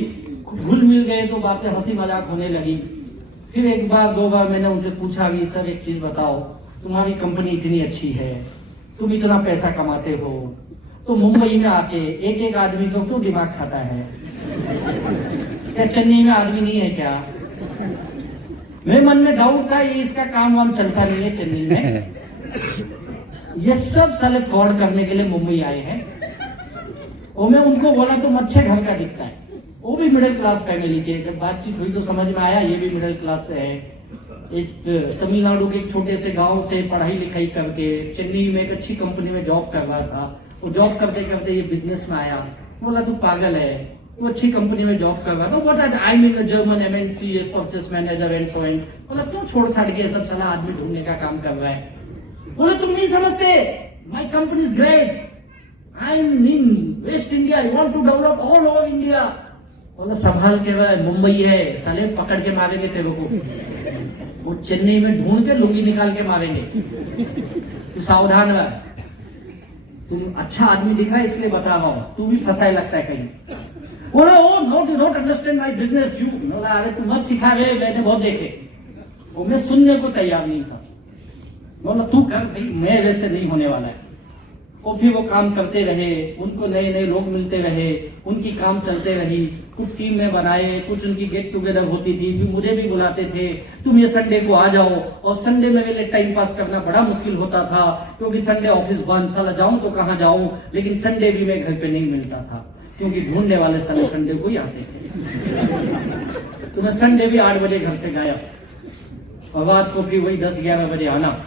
घुल मिल गए तो बातें हंसी मजाक होने लगी। फिर 1-2 बार मैंने उनसे पूछा कि सर एक चीज बताओ, तुम्हारी कंपनी इतनी अच्छी है, तुम इतना पैसा कमाते हो, तो मुंबई में आके एक एक आदमी को क्यों दिमाग खाता है, क्या चेन्नई में आदमी नहीं है क्या। मेरे मन में डाउट था ये इसका काम वाम चलता नहीं है चेन्नई में, ये सब साले फ्रॉड करने के लिए मुंबई आए हैं। और मैं उनको बोला तुम अच्छे घर का दिखता है, वो भी मिडिल क्लास फैमिली के। जब बातचीत हुई तो समझ में आया ये भी मिडिल क्लास से है। एक तमिलनाडु के एक छोटे से गांव से पढ़ाई लिखाई करके चेन्नई में एक अच्छी कंपनी में जॉब कर रहा था। वो जॉब करते करते ये बिजनेस में आया। बोला तू पागल है, तू अच्छी कंपनी में जॉब कर रहा था। What I mean German MNC purchase manager and so and. बोला क्यों छोड़ छाड़ के सब साला आदमी ढूंढने का काम कर रहा है। बोले तुम नहीं समझते, my company is great, I am in west India, I want to develop all over India. बोला संभाल के, मुंबई है साले पकड़ के मारेंगे तेरे को, वो चेन्नई में ढूंढ के लुंगी निकाल के मारेंगे, तू सावधान रह। तुम अच्छा आदमी दिख रहा है इसलिए बता रहा हूं, तू भी फंसाए लगता है कहीं। बोला oh not understand my business you. बोला अरे तू मत सिखा रहे, मैंने बहुत देखे। वो मैं सुनने को तैयार नहीं था। बोला तू कर भाई, मैं वैसे नहीं होने वाला है। और फिर वो काम करते रहे, उनको नए नए लोग मिलते रहे, उनकी काम चलते रही। कुछ टीम में बनाए, कुछ उनकी गेट टुगेदर होती थी, फिर मुझे भी बुलाते थे तुम ये संडे को आ जाओ। और संडे में मेरे टाइम पास करना बड़ा मुश्किल होता था, क्योंकि संडे ऑफिस बंद, साला जाऊं तो कहाँ जाऊं। लेकिन संडे भी मैं घर पे नहीं मिलता था, क्योंकि ढूंढने वाले साले संडे को ही आते थे। तो मैं संडे भी 8 बजे घर से गया और रात को फिर वही 10-11 बजे आना।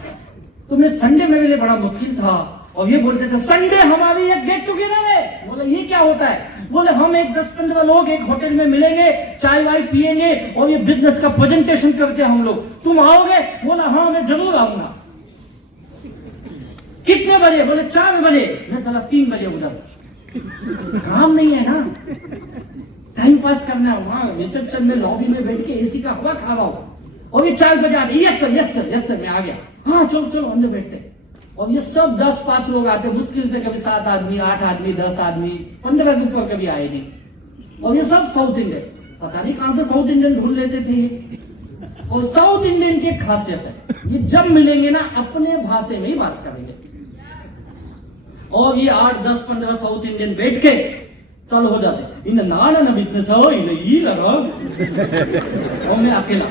तो मैं संडे में मेरे बड़ा मुश्किल था। और ये बोलते थे संडे हमारी एक गेट टुगेदर है। बोले ये क्या होता है। बोले हम एक 10-15 लोग एक होटल में मिलेंगे, चाय वाय पिएंगे और ये बिजनेस का प्रेजेंटेशन करते हम लोग, तुम आओगे। बोला हाँ मैं जरूर आऊंगा। कितने बजे। बोले 4 बजे। मैं साला 3 बजे उधर। काम नहीं है ना, टाइम पास करना है। वहां रिसेप्शन में लॉबी में बैठ के AC का हवा खा रहा हूं। और ये 4 बजे आते, yes sir yes sir yes sir, मैं आ गया। हाँ चलो चलो अंदर बैठते। और ये सब 10-5 लोग आते, मुश्किल से कभी 7 आदमी, 8 आदमी, 10 आदमी, 15 के ऊपर कभी आए नहीं। और ये सब साउथ इंडियन, पता नहीं कहां से साउथ इंडियन ढूंढ लेते थे। और साउथ इंडियन की एक खासियत है, ये जब मिलेंगे ना अपने भाषा में ही बात करेंगे। और ये 8, 10, 15 साउथ इंडियन बैठ के चल हो जाते, इन नाना बिजनेस हो और मैं अकेला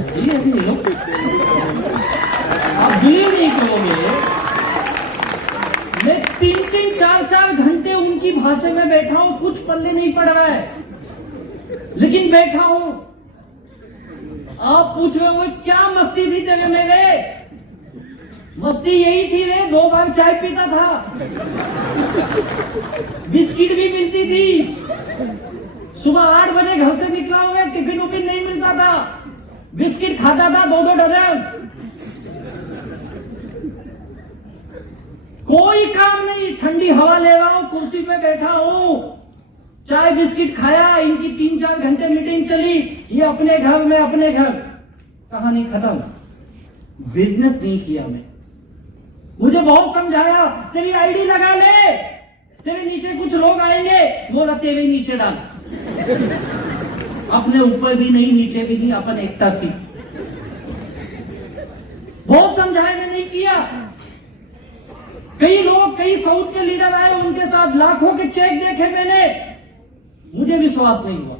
सही है नहीं लोग। आप बिलीव नहीं करोगे, मैं 3-3, 4-4 घंटे उनकी भाषा में बैठा हूं, कुछ पल्ले नहीं पड़ रहा है, लेकिन बैठा हूं। आप पूछ रहे हो क्या मस्ती थी तेरे में? वे मस्ती यही थी, वे 2 बार चाय पीता था, बिस्किट भी मिलती थी, सुबह 8 बजे घर से निकला हुआ, टिफिन उफिन नहीं मिलता था, बिस्किट खाता था 2-2 डजन, कोई काम नहीं, ठंडी हवा ले रहा हूं, कुर्सी पे बैठा हूं, चाय बिस्किट खाया, इनकी 3-4 घंटे मीटिंग चली, ये अपने घर में अपने घर, कहानी खत्म। बिजनेस नहीं किया मैं, मुझे बहुत समझाया, तेरी आईडी लगा ले, तेरे नीचे कुछ लोग आएंगे, बोला तेरे नीचे डाल, अपने ऊपर भी नहीं नीचे भी नहीं, अपन एकता थी, बहुत समझाया, मैं नहीं किया। कई लोग, कई साउथ के लीडर आए, उनके साथ लाखों के चेक देखे मैंने, मुझे विश्वास नहीं हुआ।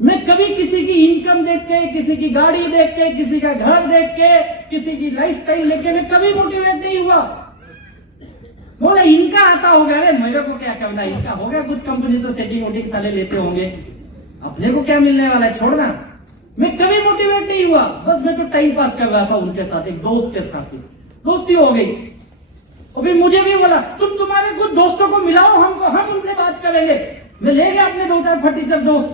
मैं कभी किसी की इनकम देख के, किसी की गाड़ी देख के, किसी का घर देख के, किसी की लाइफस्टाइल देख के मैं कभी मोटिवेट नहीं हुआ। बोला इनका आता होगा, अरे मेरे को क्या करना, इनका होगा कुछ, कंपनी से सेटिंग वोटिंग साले लेते होंगे, अपने को क्या मिलने वाला है, छोड़ना। मैं कभी मोटिवेट नहीं हुआ, बस मैं तो टाइम पास कर रहा था उनके साथ, एक दोस्त के साथ ही दोस्ती हो गई। और फिर मुझे भी बोला तुम तुम्हारे कुछ दोस्तों को मिलाओ हमको, हम उनसे बात करेंगे। मैं ले गया अपने 2-4 फटीचर दोस्त,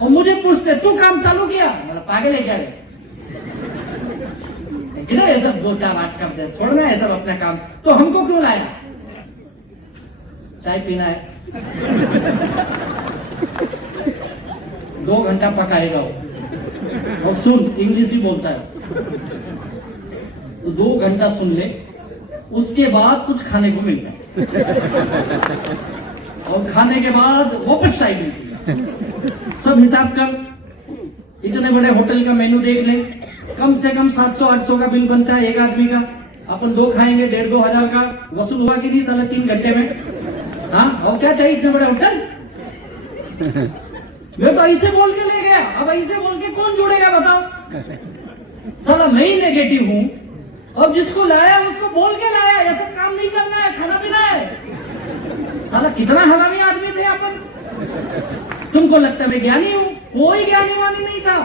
और मुझे पूछते तू काम चालू किया? बोला पागल है क्या रे, किधर ये सब 2-4 बात कर दे, छोड़ना है सब अपना काम, तो हमको क्यों लाया? चाय पीना है, 2 घंटा पकाएगा वो, और सुन इंग्लिश ही बोलता है, तो 2 घंटा सुन ले, उसके बाद कुछ खाने को मिलता है, और खाने के बाद वापस चाय मिलती है। सब हिसाब कर, इतने बड़े होटल का मेनू देख ले, कम से कम 700-800 का बिल बनता है एक आदमी का, अपन 2 खाएंगे 1,500-2 हजार का वसूल हुआ कि नहीं साला 3 घंटे में? हाँ, और क्या चाहिए इतने बड़े होटल? मैं तो ऐसे बोल के ले गया, अब ऐसे बोल के कौन जुड़ेगा बताओ? साला मैं ही नेगेटिव हूं, अब जिसको लाया उसको बोल के लाया, ऐसा काम नहीं करना है, खाना पीना है। साला कितना हरामी आदमी थे अपन। तुमको लगता है मैं ज्ञानी हूं? कोई ज्ञानी वानी नहीं था।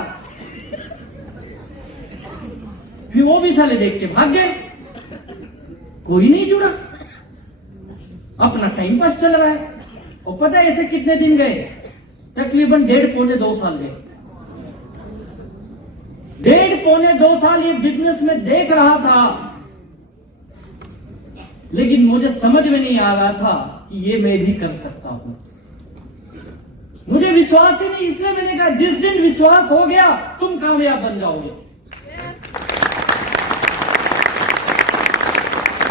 फिर वो भी साले देख के भाग गए, कोई नहीं जुड़ा, अपना टाइम पास चल रहा है। और पता है ऐसे कितने दिन गए? तकरीबन 1.5-2 साल गए। 1.5-2 साल ये बिजनेस में देख रहा था, लेकिन मुझे समझ में नहीं आ रहा था कि ये मैं भी कर सकता हूं। मुझे विश्वास ही नहीं, इसलिए मैंने कहा जिस दिन विश्वास हो गया तुम कामयाब बन जाओगे।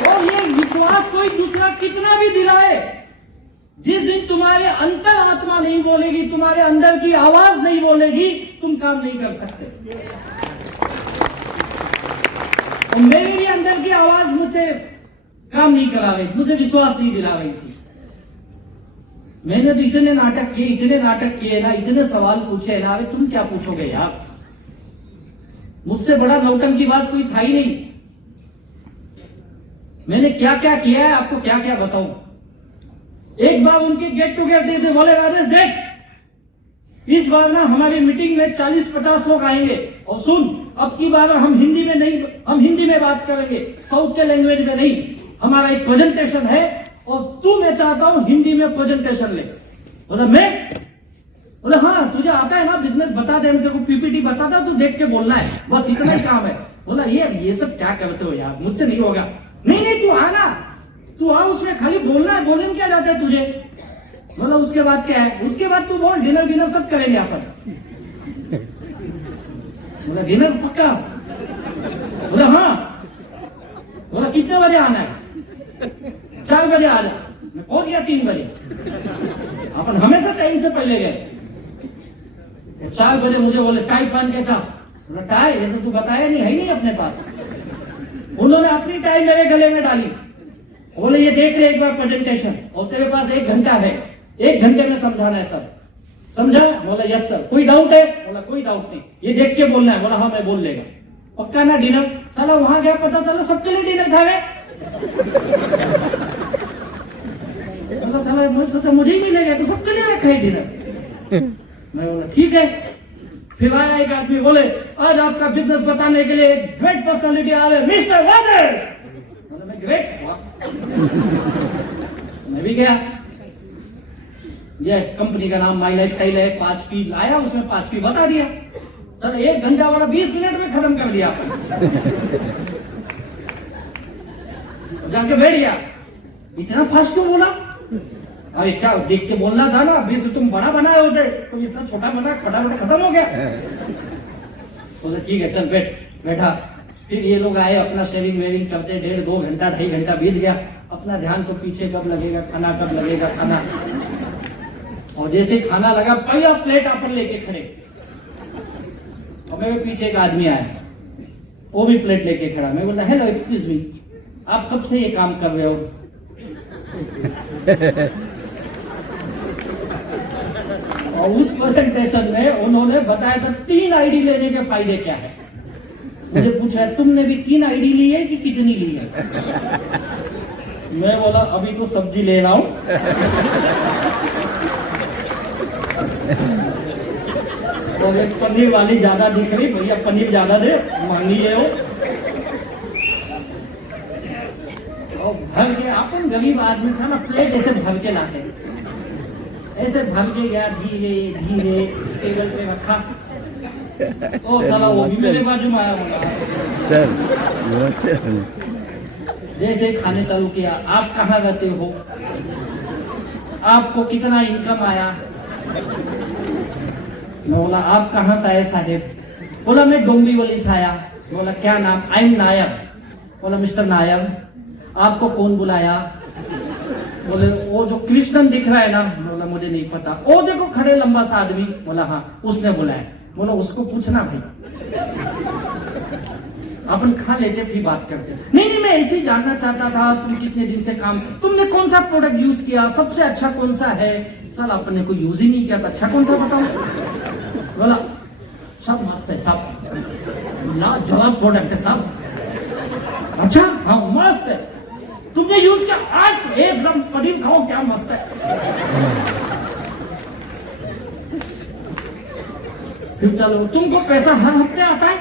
और ये विश्वास कोई दूसरा कितना भी दिलाए, जिस दिन तुम्हारे अंतर आत्मा नहीं बोलेगी, तुम्हारे अंदर की आवाज नहीं बोलेगी, तुम काम नहीं कर सकते। और मेरे भी अंदर की आवाज मुझसे काम नहीं करा रही, मुझे विश्वास नहीं दिला रही थी। मैंने तो इतने नाटक किए ना, इतने सवाल पूछे ना, अरे तुम क्या पूछोगे यार, मुझसे बड़ा नौटंकीबाज कोई था ही नहीं। मैंने क्या क्या किया है, आपको क्या क्या बताऊं। एक बार उनके गेट टुगेदर थे, बोले राजेश देख, इस बार ना हमारी मीटिंग में 40-50 लोग आएंगे, और सुन अब की बार हम हिंदी में नहीं, हम हिंदी में बात करेंगे, साउथ के लैंग्वेज में नहीं। हमारा एक प्रेजेंटेशन है और तू, मैं चाहता हूं हिंदी में प्रेजेंटेशन ले। बोला मैं? बोला हाँ, तुझे आता है ना बिजनेस, बता दे, मैं तेरे को पीपीटी बताता, तू देख के बोलना है, बस इतना ही काम है। बोला ये सब क्या करते हो यार, मुझसे नहीं होगा। नहीं तू आना, तू आ, उसमें खाली बोलना है, बोलने में क्या जाता है तुझे। बोला उसके बाद क्या है? उसके बाद तू बोल, डिनर सब करेंगे अपन। बोला डिनर पक्का? बोला हाँ। बोला कितने बजे आना है? 4 बजे आ जा। मैं पहुंच गया 3 बजे। अपन हमेशा टाइम से पहले गए। 4 बजे मुझे बोले टाई पहन के था। बोला टाई, ये तो तू बताया नहीं, है नहीं अपने पास। उन्होंने अपनी टाई मेरे गले में डाली। बोले ये देख ले एक बार प्रेजेंटेशन, और तेरे पास 1 घंटा है, 1 घंटे में समझाना है सर। समझा? बोला यस सर। कोई डाउट है? बोला कोई डाउट नहीं, ये देख के बोलना है। बोला हाँ मैं बोल लेगा। पक्का ना डिनर? साला वहां गया, पता चला सबके लिए डिनर था। साला मुझे सोचा मुझे ही मिलेगा, तो सबके लिए रखा है डिनर। मैं बोला ठीक है। फिर आया एक आदमी, बोले आज आपका बिजनेस बताने के लिए एक ग्रेट पर्सनालिटी आ रहे, मिस्टर वाटर्स। मैं ग्रेट, मैं भी गया। ये कंपनी का नाम माई लाइफ स्टाइल है। 5P लाया, उसमें 5P बता दिया। सर 1 घंटा वाला 20 मिनट में खत्म कर दिया। जाके बैठ गया। इतना फास्ट क्यों बोला? अरे क्या देख के बोलना था ना, 20 तुम बड़ा बनाए होते, तुम इतना छोटा बना, फटाफट खत्म हो गया। तो ठीक है चल बैठा। फिर ये लोग आए, अपना शेविंग वेविंग करते, 1.5 2 घंटा 2.5 घंटा बीत गया। अपना ध्यान तो पीछे कब लगेगा खाना, कब लगेगा खाना। और जैसे खाना लगा, पहला प्लेट अपन लेके खड़े। और मेरे पीछे एक आदमी आया, वो भी प्लेट लेके खड़ा। मैं बोलता हेलो एक्सक्यूज मी, आप कब से ये काम कर रहे हो? और उस प्रेजेंटेशन में उन्होंने बताया था 3 आईडी लेने के फायदे क्या है। मुझे पूछा तुमने भी 3 आईडी ली है कि कितनी ली है? मैं बोला अभी तो सब्जी ले रहा हूं। और एक पनीर वाली ज्यादा दिख रही, भैया पनीर ज्यादा दे, महंगी है वो। और भर के, अपन गरीब आदमी सा ना प्लेट ऐसे भर के लाते, ऐसे भर के गया, धीरे धीरे टेबल पे रखा। ओ साला वो भी मेरे बाजू में आया। जैसे खाने चालू किया, आप कहाँ रहते हो, आपको कितना इनकम आया? मैं बोला आप कहाँ से आए साहेब? बोला मैं डोंबिवली से आया। बोला क्या नाम? I am Nair. बोला मिस्टर नायर आपको कौन बुलाया? बोले वो जो कृष्णन दिख रहा है ना। बोला मुझे नहीं पता। ओ देखो खड़े लंबा सा आदमी। बोला हाँ उसने बुलाया। बोला उसको पूछना भाई, अपन खा लेते फिर बात करते। नहीं मैं ऐसे ही जानना चाहता था तुम कितने दिन से काम, तुमने कौन सा प्रोडक्ट यूज किया, सबसे अच्छा कौन सा है? साला अपने को यूज ही नहीं किया था, अच्छा कौन सा बताओ? बोला सब मस्त है, सब लाजवाब प्रोडक्ट है सब। अच्छा हाँ मस्त है, तुमने यूज किया? आज एकदम पनीर खाओ, क्या मस्त है। फिर चलो तुमको पैसा हर हफ्ते आता है?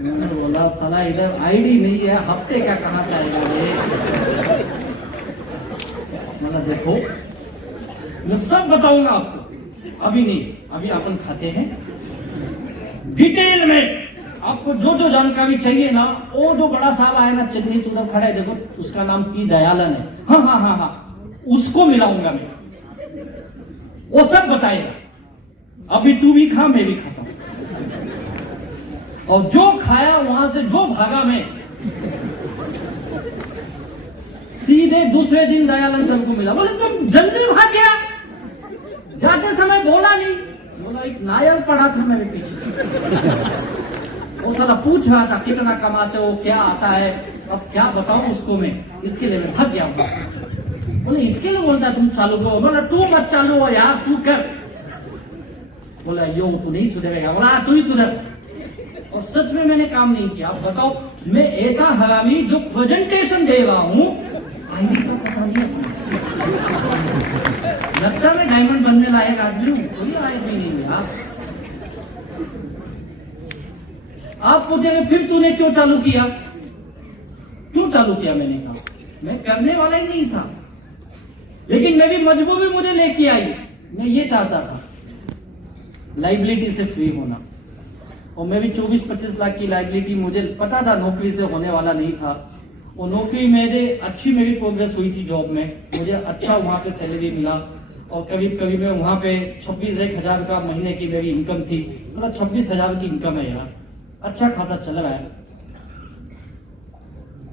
मैंने बोला साला इधर आईडी नहीं है, हफ्ते क्या कहां से आएगा रे? मतलब देखो मैं सब बताऊंगा आपको, अभी नहीं, अभी अपन खाते हैं डिटेल में। आपको जो जो जानकारी चाहिए ना, वो जो बड़ा साहब आया ना चन्नी से उधर खड़ा है, देखो उसका नाम P दयालन है। हाँ उसको मिलाऊंगा मैं, वो सब बताएगा। अभी तू भी खा, मैं भी खाता हूं। और जो खाया वहां से जो भागा मैं, सीधे दूसरे दिन दयालन सर को मिला। बोले तुम जल्दी भाग गया, जाते समय बोला नहीं। बोला एक नायर पड़ा था मेरे पीछे, वो साला पूछ रहा था कितना कमाते हो, क्या आता है, अब क्या बताऊं उसको मैं, इसके लिए मैं भाग गया। बोले इसके लिए बोलता तुम चालू करो। बोला तू मत चालू हो यार, तू कर। बोला यो तू नहीं सुधरेगा। बोला तू ही सुधर। और सच में मैंने काम नहीं किया। आप बताओ मैं ऐसा हरामी जो प्रेजेंटेशन दे रहा हूं, आईडी का पता नहीं है। लगता मैं डायमंड बनने लायक आदमी हूं, कोई आदमी नहीं है। आप पूछेंगे फिर तूने क्यों चालू किया? क्यों चालू किया? मैंने कहा मैं करने वाला ही नहीं था, लेकिन मैं भी मजबूरी मुझे लेके आई। मैं ये चाहता था लाइबिलिटी से फ्री होना, और मैं भी 24-25 लाख की लाइबिलिटी, मुझे पता था नौकरी से होने वाला नहीं था। वो नौकरी मेरे अच्छी, मेरी प्रोग्रेस हुई थी जॉब में, मुझे अच्छा वहां पे सैलरी मिला। और करीब करीब मैं वहां पे 26,000 का महीने की मेरी इनकम थी। मतलब 26,000 की इनकम है यार, अच्छा खासा चल रहा है।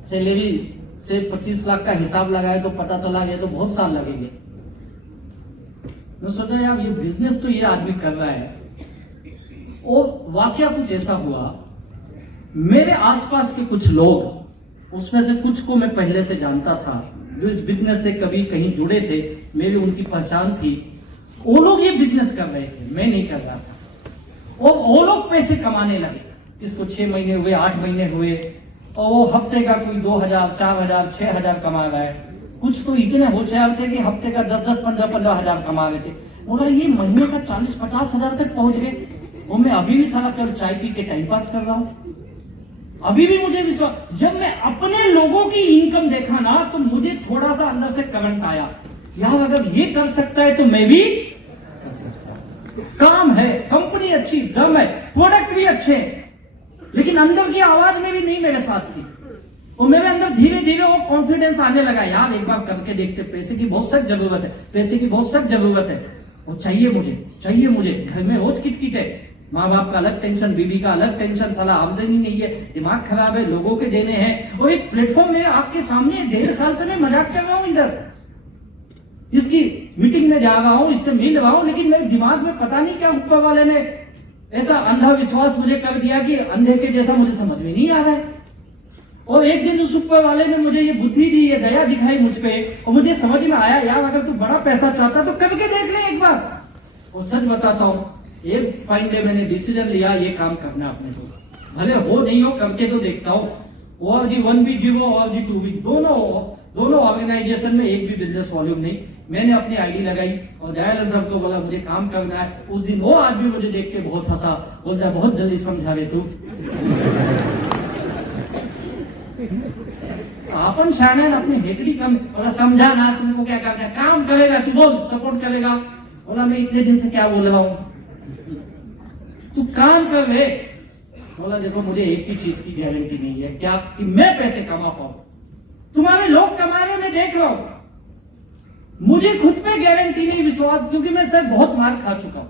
सैलरी से 25 लाख का हिसाब लगाए तो पता चला ये तो बहुत साल लगेंगे। मैं सोचा यार ये बिजनेस तो ये आदमी कर रहा है। और वाकया कुछ ऐसा हुआ, मेरे आसपास के कुछ लोग, उसमें से कुछ को मैं पहले से जानता था, जो इस बिजनेस से कभी कहीं जुड़े थे, मेरी उनकी पहचान थी। वो लोग ये बिजनेस कर रहे थे, मैं नहीं कर रहा था। और वो लोग पैसे कमाने लगे, किसको 6 महीने हुए, 8 महीने हुए, और वो हफ्ते का कोई 2000, 4000, 6000 कमा रहा है। कुछ तो इतने होशियार थे कि हफ्ते का 10-10, 15-15 हजार कमा रहे थे। मगर ये महीने का 40-50 हजार तक पहुंच गए। और मैं अभी भी सारा कर चाय पी के टाइम पास कर रहा हूं। अभी भी मुझे विश्वास, जब मैं अपने लोगों की इनकम देखा ना, तो मुझे थोड़ा सा अंदर से करंट आया, यार अगर ये कर सकता है तो मैं भी कर सकता हूं। काम है, कंपनी अच्छी, दम है, प्रोडक्ट भी अच्छे हैं, लेकिन अंदर की आवाज में भी नहीं मेरे साथ थी। और मेरे अंदर धीरे धीरे वो कॉन्फिडेंस आने लगा, यार एक बार करके देखते, पैसे की बहुत सख्त जरूरत है, पैसे की बहुत सख्त जरूरत है, और चाहिए मुझे। घर में रोज किटकिट है, माँ बाप का अलग टेंशन, बीवी का अलग टेंशन, साला आमदनी नहीं है, दिमाग खराब है, लोगों के देने हैं। और एक प्लेटफॉर्म मेरे आपके सामने 1.5 साल से मैं मजाक कर रहा हूं, इधर इसकी मीटिंग में जा रहा हूं, इससे मिल रहा हूं, लेकिन मेरे दिमाग में पता नहीं क्या ऊपर वाले ने ऐसा अंधा विश्वास मुझे कर दिया कि अंधे के जैसा मुझे समझ में नहीं आ रहा है। और एक दिन उस ऊपर वाले ने मुझे ये बुद्धि दी, ये दया दिखाई मुझ पे, और मुझे समझ में आया, यार अगर तू बड़ा पैसा चाहता तो करके देख ले एक बार। और सच बताता हूं, एक फाइन डे मैंने डिसीजन लिया, ये काम करना अपने को, भले हो नहीं हो, करके तो देखता हूं। ORG 1B0 और ORG 2B दोनों ऑर्गेनाइजेशन में एक भी बिजनेस वॉल्यूम नहीं। मैंने अपनी आईडी लगाई और दयानंद सर को बोला मुझे काम करना है। उस दिन वो आदमी मुझे देख के बहुत हंसा, बोलता बहुत जल्दी समझा रहे तू। अपन शान अपनी हेकड़ी कम, बोला समझा ना, तुमको क्या करना है, काम करेगा तू, बोल सपोर्ट करेगा। बोला मैं इतने दिन से क्या बोल रहा हूं, तू काम कर रहे। बोला देखो मुझे एक ही चीज की गारंटी नहीं है, क्या कि मैं पैसे कमा पाऊं। तुम्हारे लोग कमा रहे मैं देख रहा हूं, मुझे खुद पे गारंटी नहीं, विश्वास, क्योंकि मैं सर बहुत मार खा चुका हूं।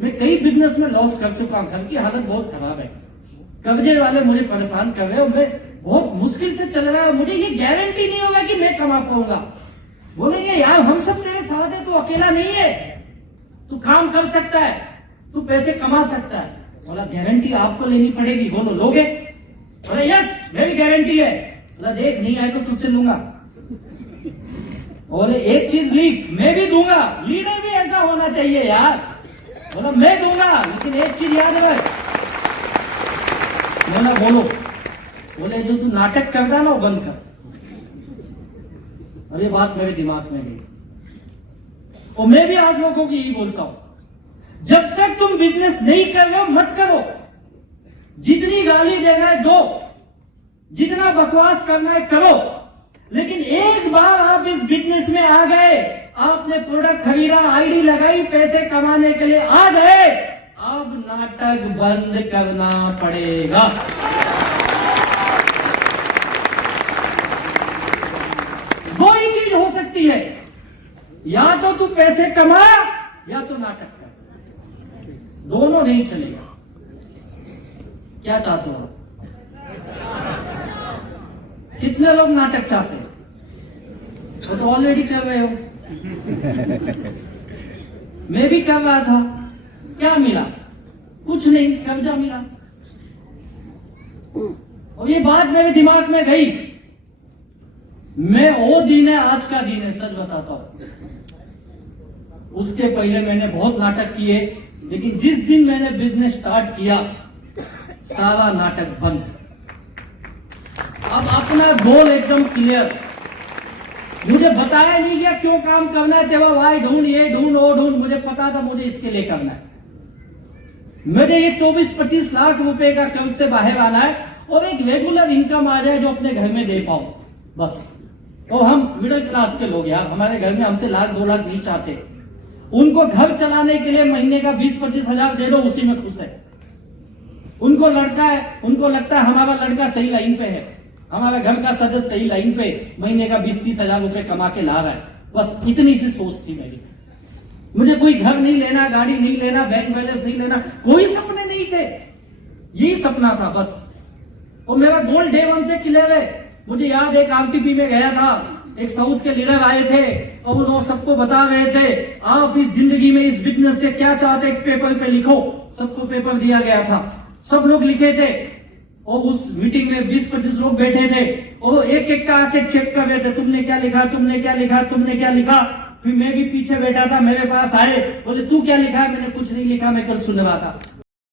मैं कई बिजनेस में लॉस कर चुका हूं, घर की हालत बहुत खराब है, कर्जे वाले मुझे परेशान कर रहे हैं, मैं बहुत मुश्किल से चल रहा है, मुझे ये गारंटी नहीं होगा कि मैं कमा पाऊंगा। बोलेंगे यार हम सब तेरे साथ है, तू अकेला नहीं है, तू काम कर सकता है, तू पैसे कमा सकता है। बोला गारंटी आपको लेनी पड़ेगी, बोलो लोगे? बोला यस मेरी गारंटी है। बोला देख नहीं आए तो तुझसे लूंगा। बोले एक चीज लीक मैं भी दूंगा, लीडर भी ऐसा होना चाहिए यार। बोला मैं दूंगा, लेकिन एक चीज याद रख। बोला बोलो। बोले जो तू नाटक करता ना वो बंद कर। और ये बात मेरे दिमाग में गई, और मैं भी आप लोगों को यही बोलता हूं, जब तक तुम बिजनेस नहीं कर रहे हो मत करो। जितनी गाली देना है दो, जितना बकवास करना है करो, लेकिन एक बार आप इस बिजनेस में आ गए, आपने प्रोडक्ट खरीदा, आईडी लगाई, पैसे कमाने के लिए आ गए, अब नाटक बंद करना पड़ेगा। दो ही चीज हो सकती है, या तो तू पैसे कमा या तो नाटक कर, दोनों नहीं चलेगा। क्या चाहते हो आप? कितने लोग नाटक चाहते हैं? तो ऑलरेडी कर रहे हो। मैं भी कर रहा था, क्या मिला? कुछ नहीं, कर्जा मिला। और ये बात मेरे दिमाग में गई, मैं वो दिन है आज का दिन है, सच बताता हूं। उसके पहले मैंने बहुत नाटक किए, लेकिन जिस दिन मैंने बिजनेस स्टार्ट किया सारा नाटक बंद। अब अपना गोल एकदम क्लियर, मुझे बताया नहीं गया क्यों काम करना है, तेरा भाई ढूंढ, ये ढूंढ, वो ढूंढ, मुझे पता था मुझे इसके लिए करना है। मुझे ये 24-25 लाख रुपए का कर्ज से बाहर आना है और एक रेगुलर इनकम आ जाए जो अपने घर में दे पाऊं, बस। और हम मिडिल क्लास के लोग यार, हमारे घर में हमसे 1-2 लाख नहीं चाहते। उनको घर चलाने के लिए महीने का 20-25 हजार दे दो, उसी में खुश है। उनको लड़का है, उनको लगता है हमारा लड़का सही लाइन पे है, हमारा घर का सदस्य सही लाइन पे महीने का 20-30 हजार रुपए कमा के ला रहा है, बस इतनी सी सोच थी मेरी। मुझे कोई घर नहीं लेना, गाड़ी नहीं लेना, बैंक बैलेंस नहीं लेना, कोई सपने नहीं थे, यही सपना था बस। और मेरा गोल डे 1 से क्लियर है, मुझे याद है, एक आरटीपी में गया था, एक साउथ के लीडर आए थे और वो सबको बता रहे थे आप इस जिंदगी में इस बिजनेस से क्या चाहते, एक पेपर पे लिखो। सबको पेपर दिया गया था, सब लोग लिखे थे और उस मीटिंग में 20-25 लोग बैठे थे और एक एक का आके चेक कर रहे थे, तुमने क्या लिखा, तुमने क्या लिखा, तुमने क्या लिखा। फिर मैं भी पीछे बैठा था, मेरे पास आए, बोले तू क्या लिखा है? मैंने कुछ नहीं लिखा, मैं कल सुन रहा था।